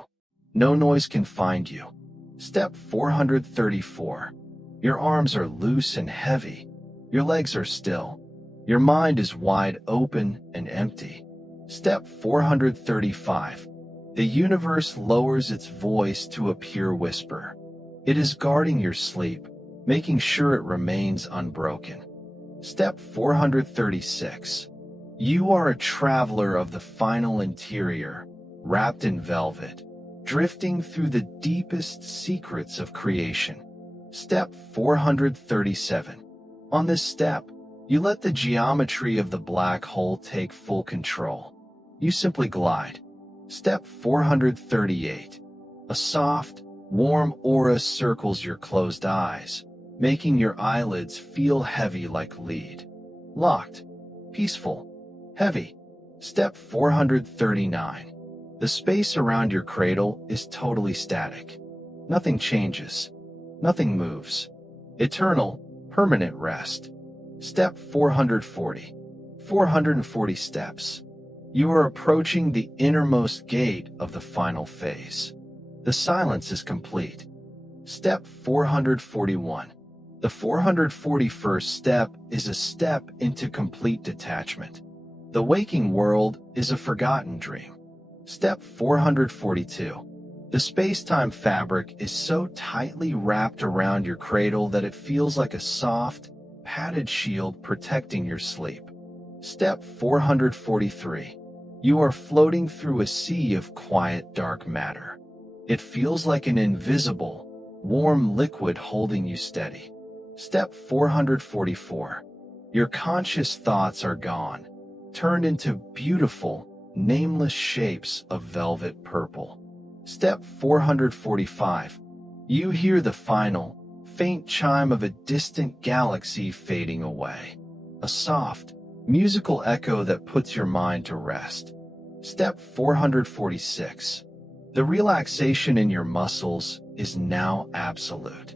No noise can find you. Step 434. Your arms are loose and heavy. Your legs are still. Your mind is wide open and empty. Step 435. The universe lowers its voice to a pure whisper. It is guarding your sleep, making sure it remains unbroken. Step 436. You are a traveler of the final interior, wrapped in velvet, drifting through the deepest secrets of creation. Step 437. On this step, you let the geometry of the black hole take full control. You simply glide. Step 438. A soft, warm aura circles your closed eyes, making your eyelids feel heavy like lead. Locked. Peaceful. Heavy. Step 439. The space around your cradle is totally static. Nothing changes. Nothing moves. Eternal, permanent rest. Step 440. 440 steps. You are approaching the innermost gate of the final phase. The silence is complete. Step 441. The 441st step is a step into complete detachment. The waking world is a forgotten dream. Step 442. The space-time fabric is so tightly wrapped around your cradle that it feels like a soft, padded shield protecting your sleep. Step 443. You are floating through a sea of quiet, dark matter. It feels like an invisible, warm liquid holding you steady. Step 444. Your conscious thoughts are gone, turned into beautiful, nameless shapes of velvet purple. Step 445. You hear the final, faint chime of a distant galaxy fading away. A soft, musical echo that puts your mind to rest. Step 446. The relaxation in your muscles is now absolute.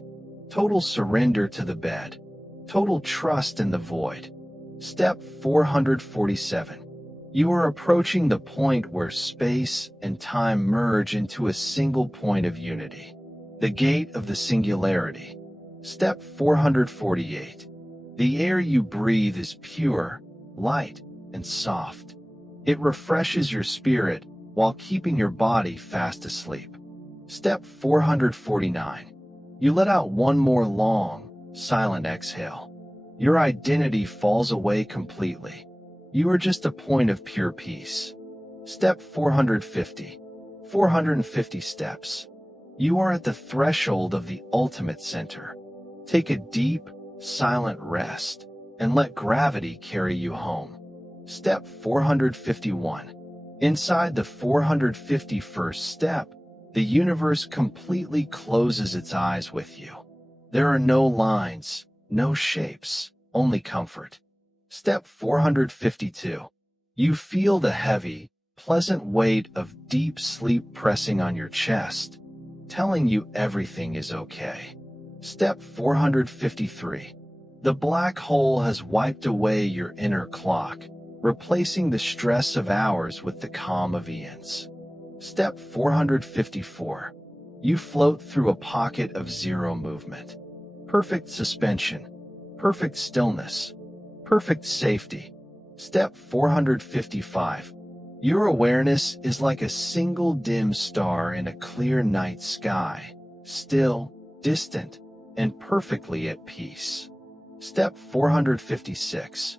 Total surrender to the bed. Total trust in the void. Step 447. You are approaching the point where space and time merge into a single point of unity. The gate of the Singularity. Step 448. The air you breathe is pure, light, and soft. It refreshes your spirit while keeping your body fast asleep. Step 449. You let out one more long, silent exhale. Your identity falls away completely. You are just a point of pure peace. Step 450. 450 steps. You are at the threshold of the ultimate center. Take a deep, silent rest and let gravity carry you home. Step 451. Inside the 451st step, the universe completely closes its eyes with you. There are no lines, no shapes, only comfort. Step 452. You feel the heavy, pleasant weight of deep sleep pressing on your chest, telling you everything is okay. Step 453. The black hole has wiped away your inner clock, replacing the stress of hours with the calm of eons. Step 454. You float through a pocket of zero movement. Perfect suspension. Perfect stillness. Perfect safety. Step 455. Your awareness is like a single dim star in a clear night sky, still, distant, and perfectly at peace. Step 456.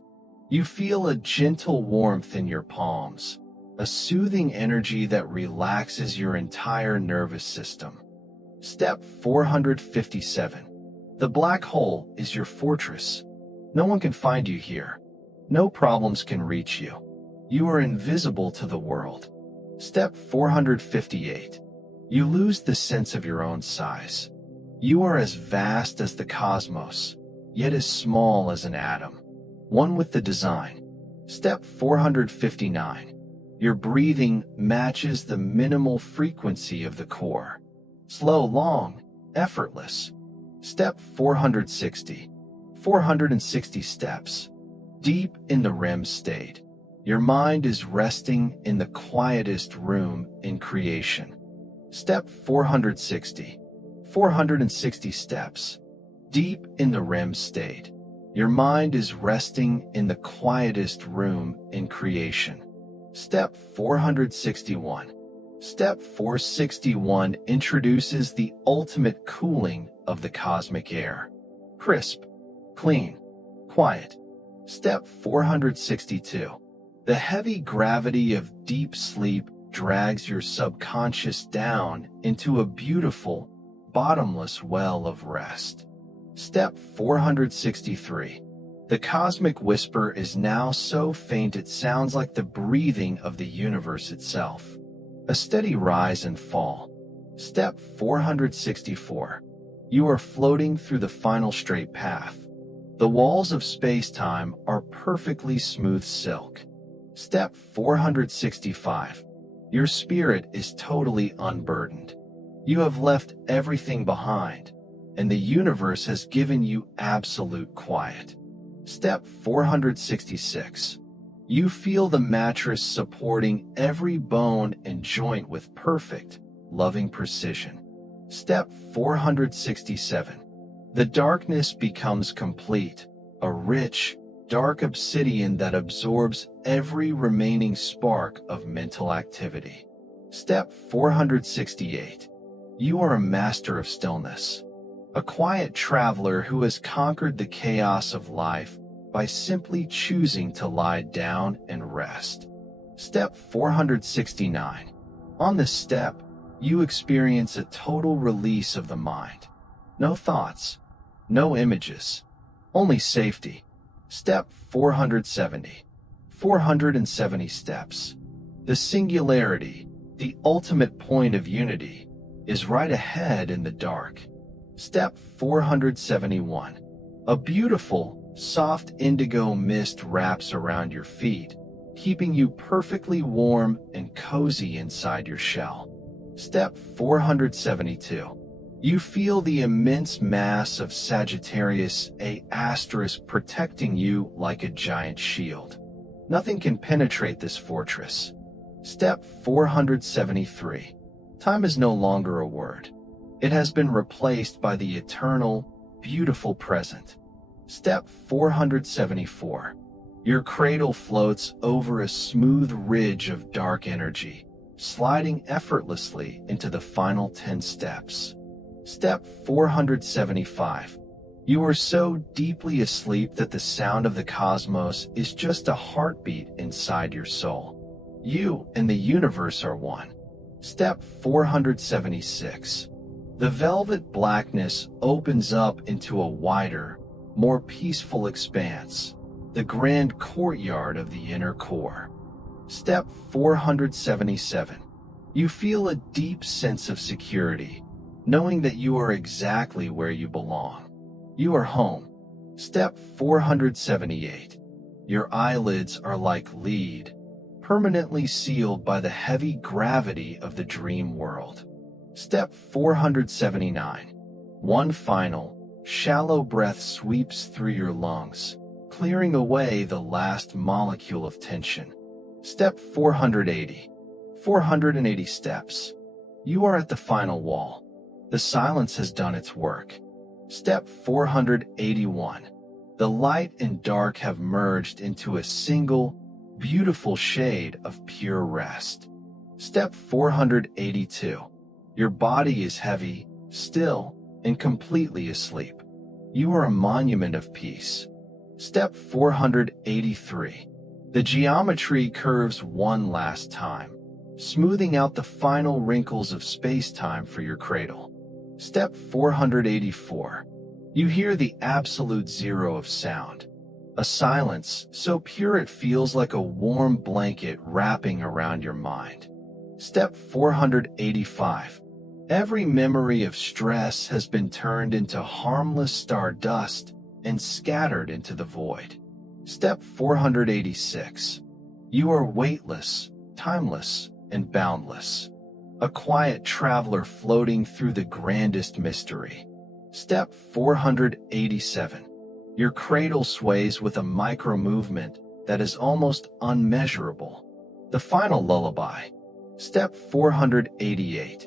You feel a gentle warmth in your palms, a soothing energy that relaxes your entire nervous system. Step 457. The black hole is your fortress. No one can find you here. No problems can reach you. You are invisible to the world. Step 458. You lose the sense of your own size. You are as vast as the cosmos, yet as small as an atom. One with the design. Step 459. Your breathing matches the minimal frequency of the core. Slow, long, effortless. Step 460. 460 steps. Deep in the REM state. Your mind is resting in the quietest room in creation. Step 460. 460 steps. Deep in the REM state. Your mind is resting in the quietest room in creation. Step 461. Step 461 introduces the ultimate cooling of the cosmic air. Crisp, clean, quiet. Step 462. The heavy gravity of deep sleep drags your subconscious down into a beautiful, bottomless well of rest. Step 463. The cosmic whisper is now so faint it sounds like the breathing of the universe itself. A steady rise and fall. Step 464. You are floating through the final straight path. The walls of space-time are perfectly smooth silk. Step 465. Your spirit is totally unburdened. You have left everything behind, and the universe has given you absolute quiet. Step 466. You feel the mattress supporting every bone and joint with perfect, loving precision. Step 467. The darkness becomes complete, a rich, dark obsidian that absorbs every remaining spark of mental activity. Step 468. You are a master of stillness, a quiet traveler who has conquered the chaos of life by simply choosing to lie down and rest. Step 469. On this step, you experience a total release of the mind. No thoughts, no images, only safety. Step 470. 470 steps. The singularity, the ultimate point of unity, is right ahead in the dark. Step 471. A beautiful, soft indigo mist wraps around your feet, keeping you perfectly warm and cozy inside your shell. Step 472. You feel the immense mass of Sagittarius A protecting you like a giant shield. Nothing can penetrate this fortress. Step 473. Time is no longer a word. It has been replaced by the eternal, beautiful present. Step 474. Your cradle floats over a smooth ridge of dark energy, sliding effortlessly into the final 10 steps. Step 475. You are so deeply asleep that the sound of the cosmos is just a heartbeat inside your soul. You and the universe are one. Step 476. The velvet blackness opens up into a wider, more peaceful expanse, the grand courtyard of the inner core. Step 477. You feel a deep sense of security, knowing that you are exactly where you belong. You are home. Step 478. Your eyelids are like lead, permanently sealed by the heavy gravity of the dream world. Step 479. One final, shallow breath sweeps through your lungs, clearing away the last molecule of tension. Step 480. 480 steps. You are at the final wall. The silence has done its work. Step 481. The light and dark have merged into a single, beautiful shade of pure rest. Step 482. Your body is heavy, still, and completely asleep. You are a monument of peace. Step 483. The geometry curves one last time, smoothing out the final wrinkles of space-time for your cradle. Step 484. You hear the absolute zero of sound, a silence so pure it feels like a warm blanket wrapping around your mind. Step 485. Every memory of stress has been turned into harmless stardust, and scattered into the void. Step 486. You are weightless, timeless, and boundless. A quiet traveler floating through the grandest mystery. Step 487. Your cradle sways with a micro-movement that is almost unmeasurable. The final lullaby. Step 488.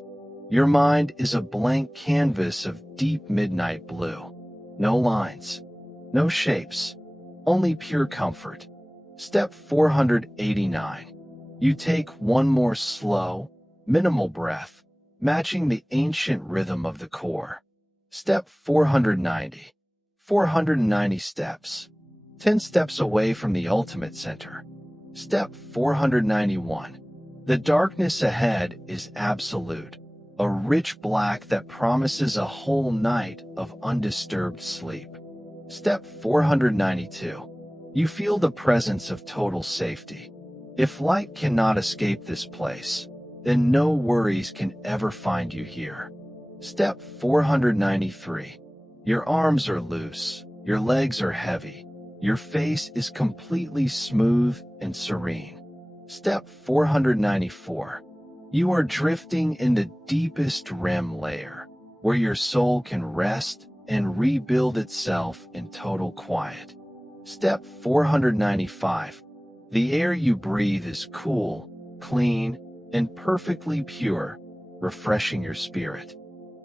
Your mind is a blank canvas of deep midnight blue. No lines, no shapes, only pure comfort. Step 489. You take one more slow, minimal breath, matching the ancient rhythm of the core. Step 490. 490 steps. 10 steps away from the ultimate center. Step 491. The darkness ahead is absolute, a rich black that promises a whole night of undisturbed sleep. Step 492. You feel the presence of total safety. If light cannot escape this place, then no worries can ever find you here. Step 493. Your arms are loose, your legs are heavy, your face is completely smooth and serene. Step 494. You are drifting in the deepest REM layer, where your soul can rest and rebuild itself in total quiet. Step 495. The air you breathe is cool, clean, and perfectly pure, refreshing your spirit.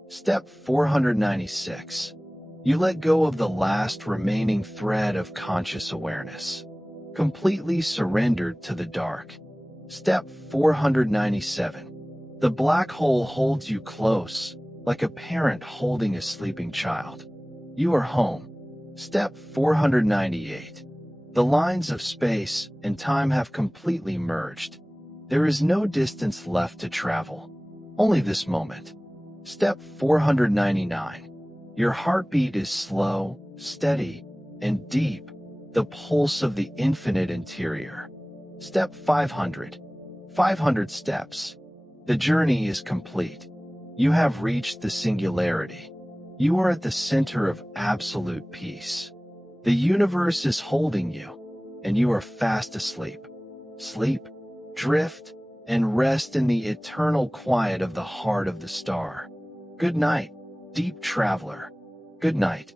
Step 496. You let go of the last remaining thread of conscious awareness, completely surrendered to the dark. Step 497. The black hole holds you close, like a parent holding a sleeping child. You are home. Step 498. The lines of space and time have completely merged. There is no distance left to travel, only this moment. Step 499. Your heartbeat is slow, steady, and deep, the pulse of the infinite interior. Step 500. 500 steps. The journey is complete. You have reached the singularity. You are at the center of absolute peace. The universe is holding you, and you are fast asleep. Sleep, drift, and rest in the eternal quiet of the heart of the star. Good night, deep traveler. Good night.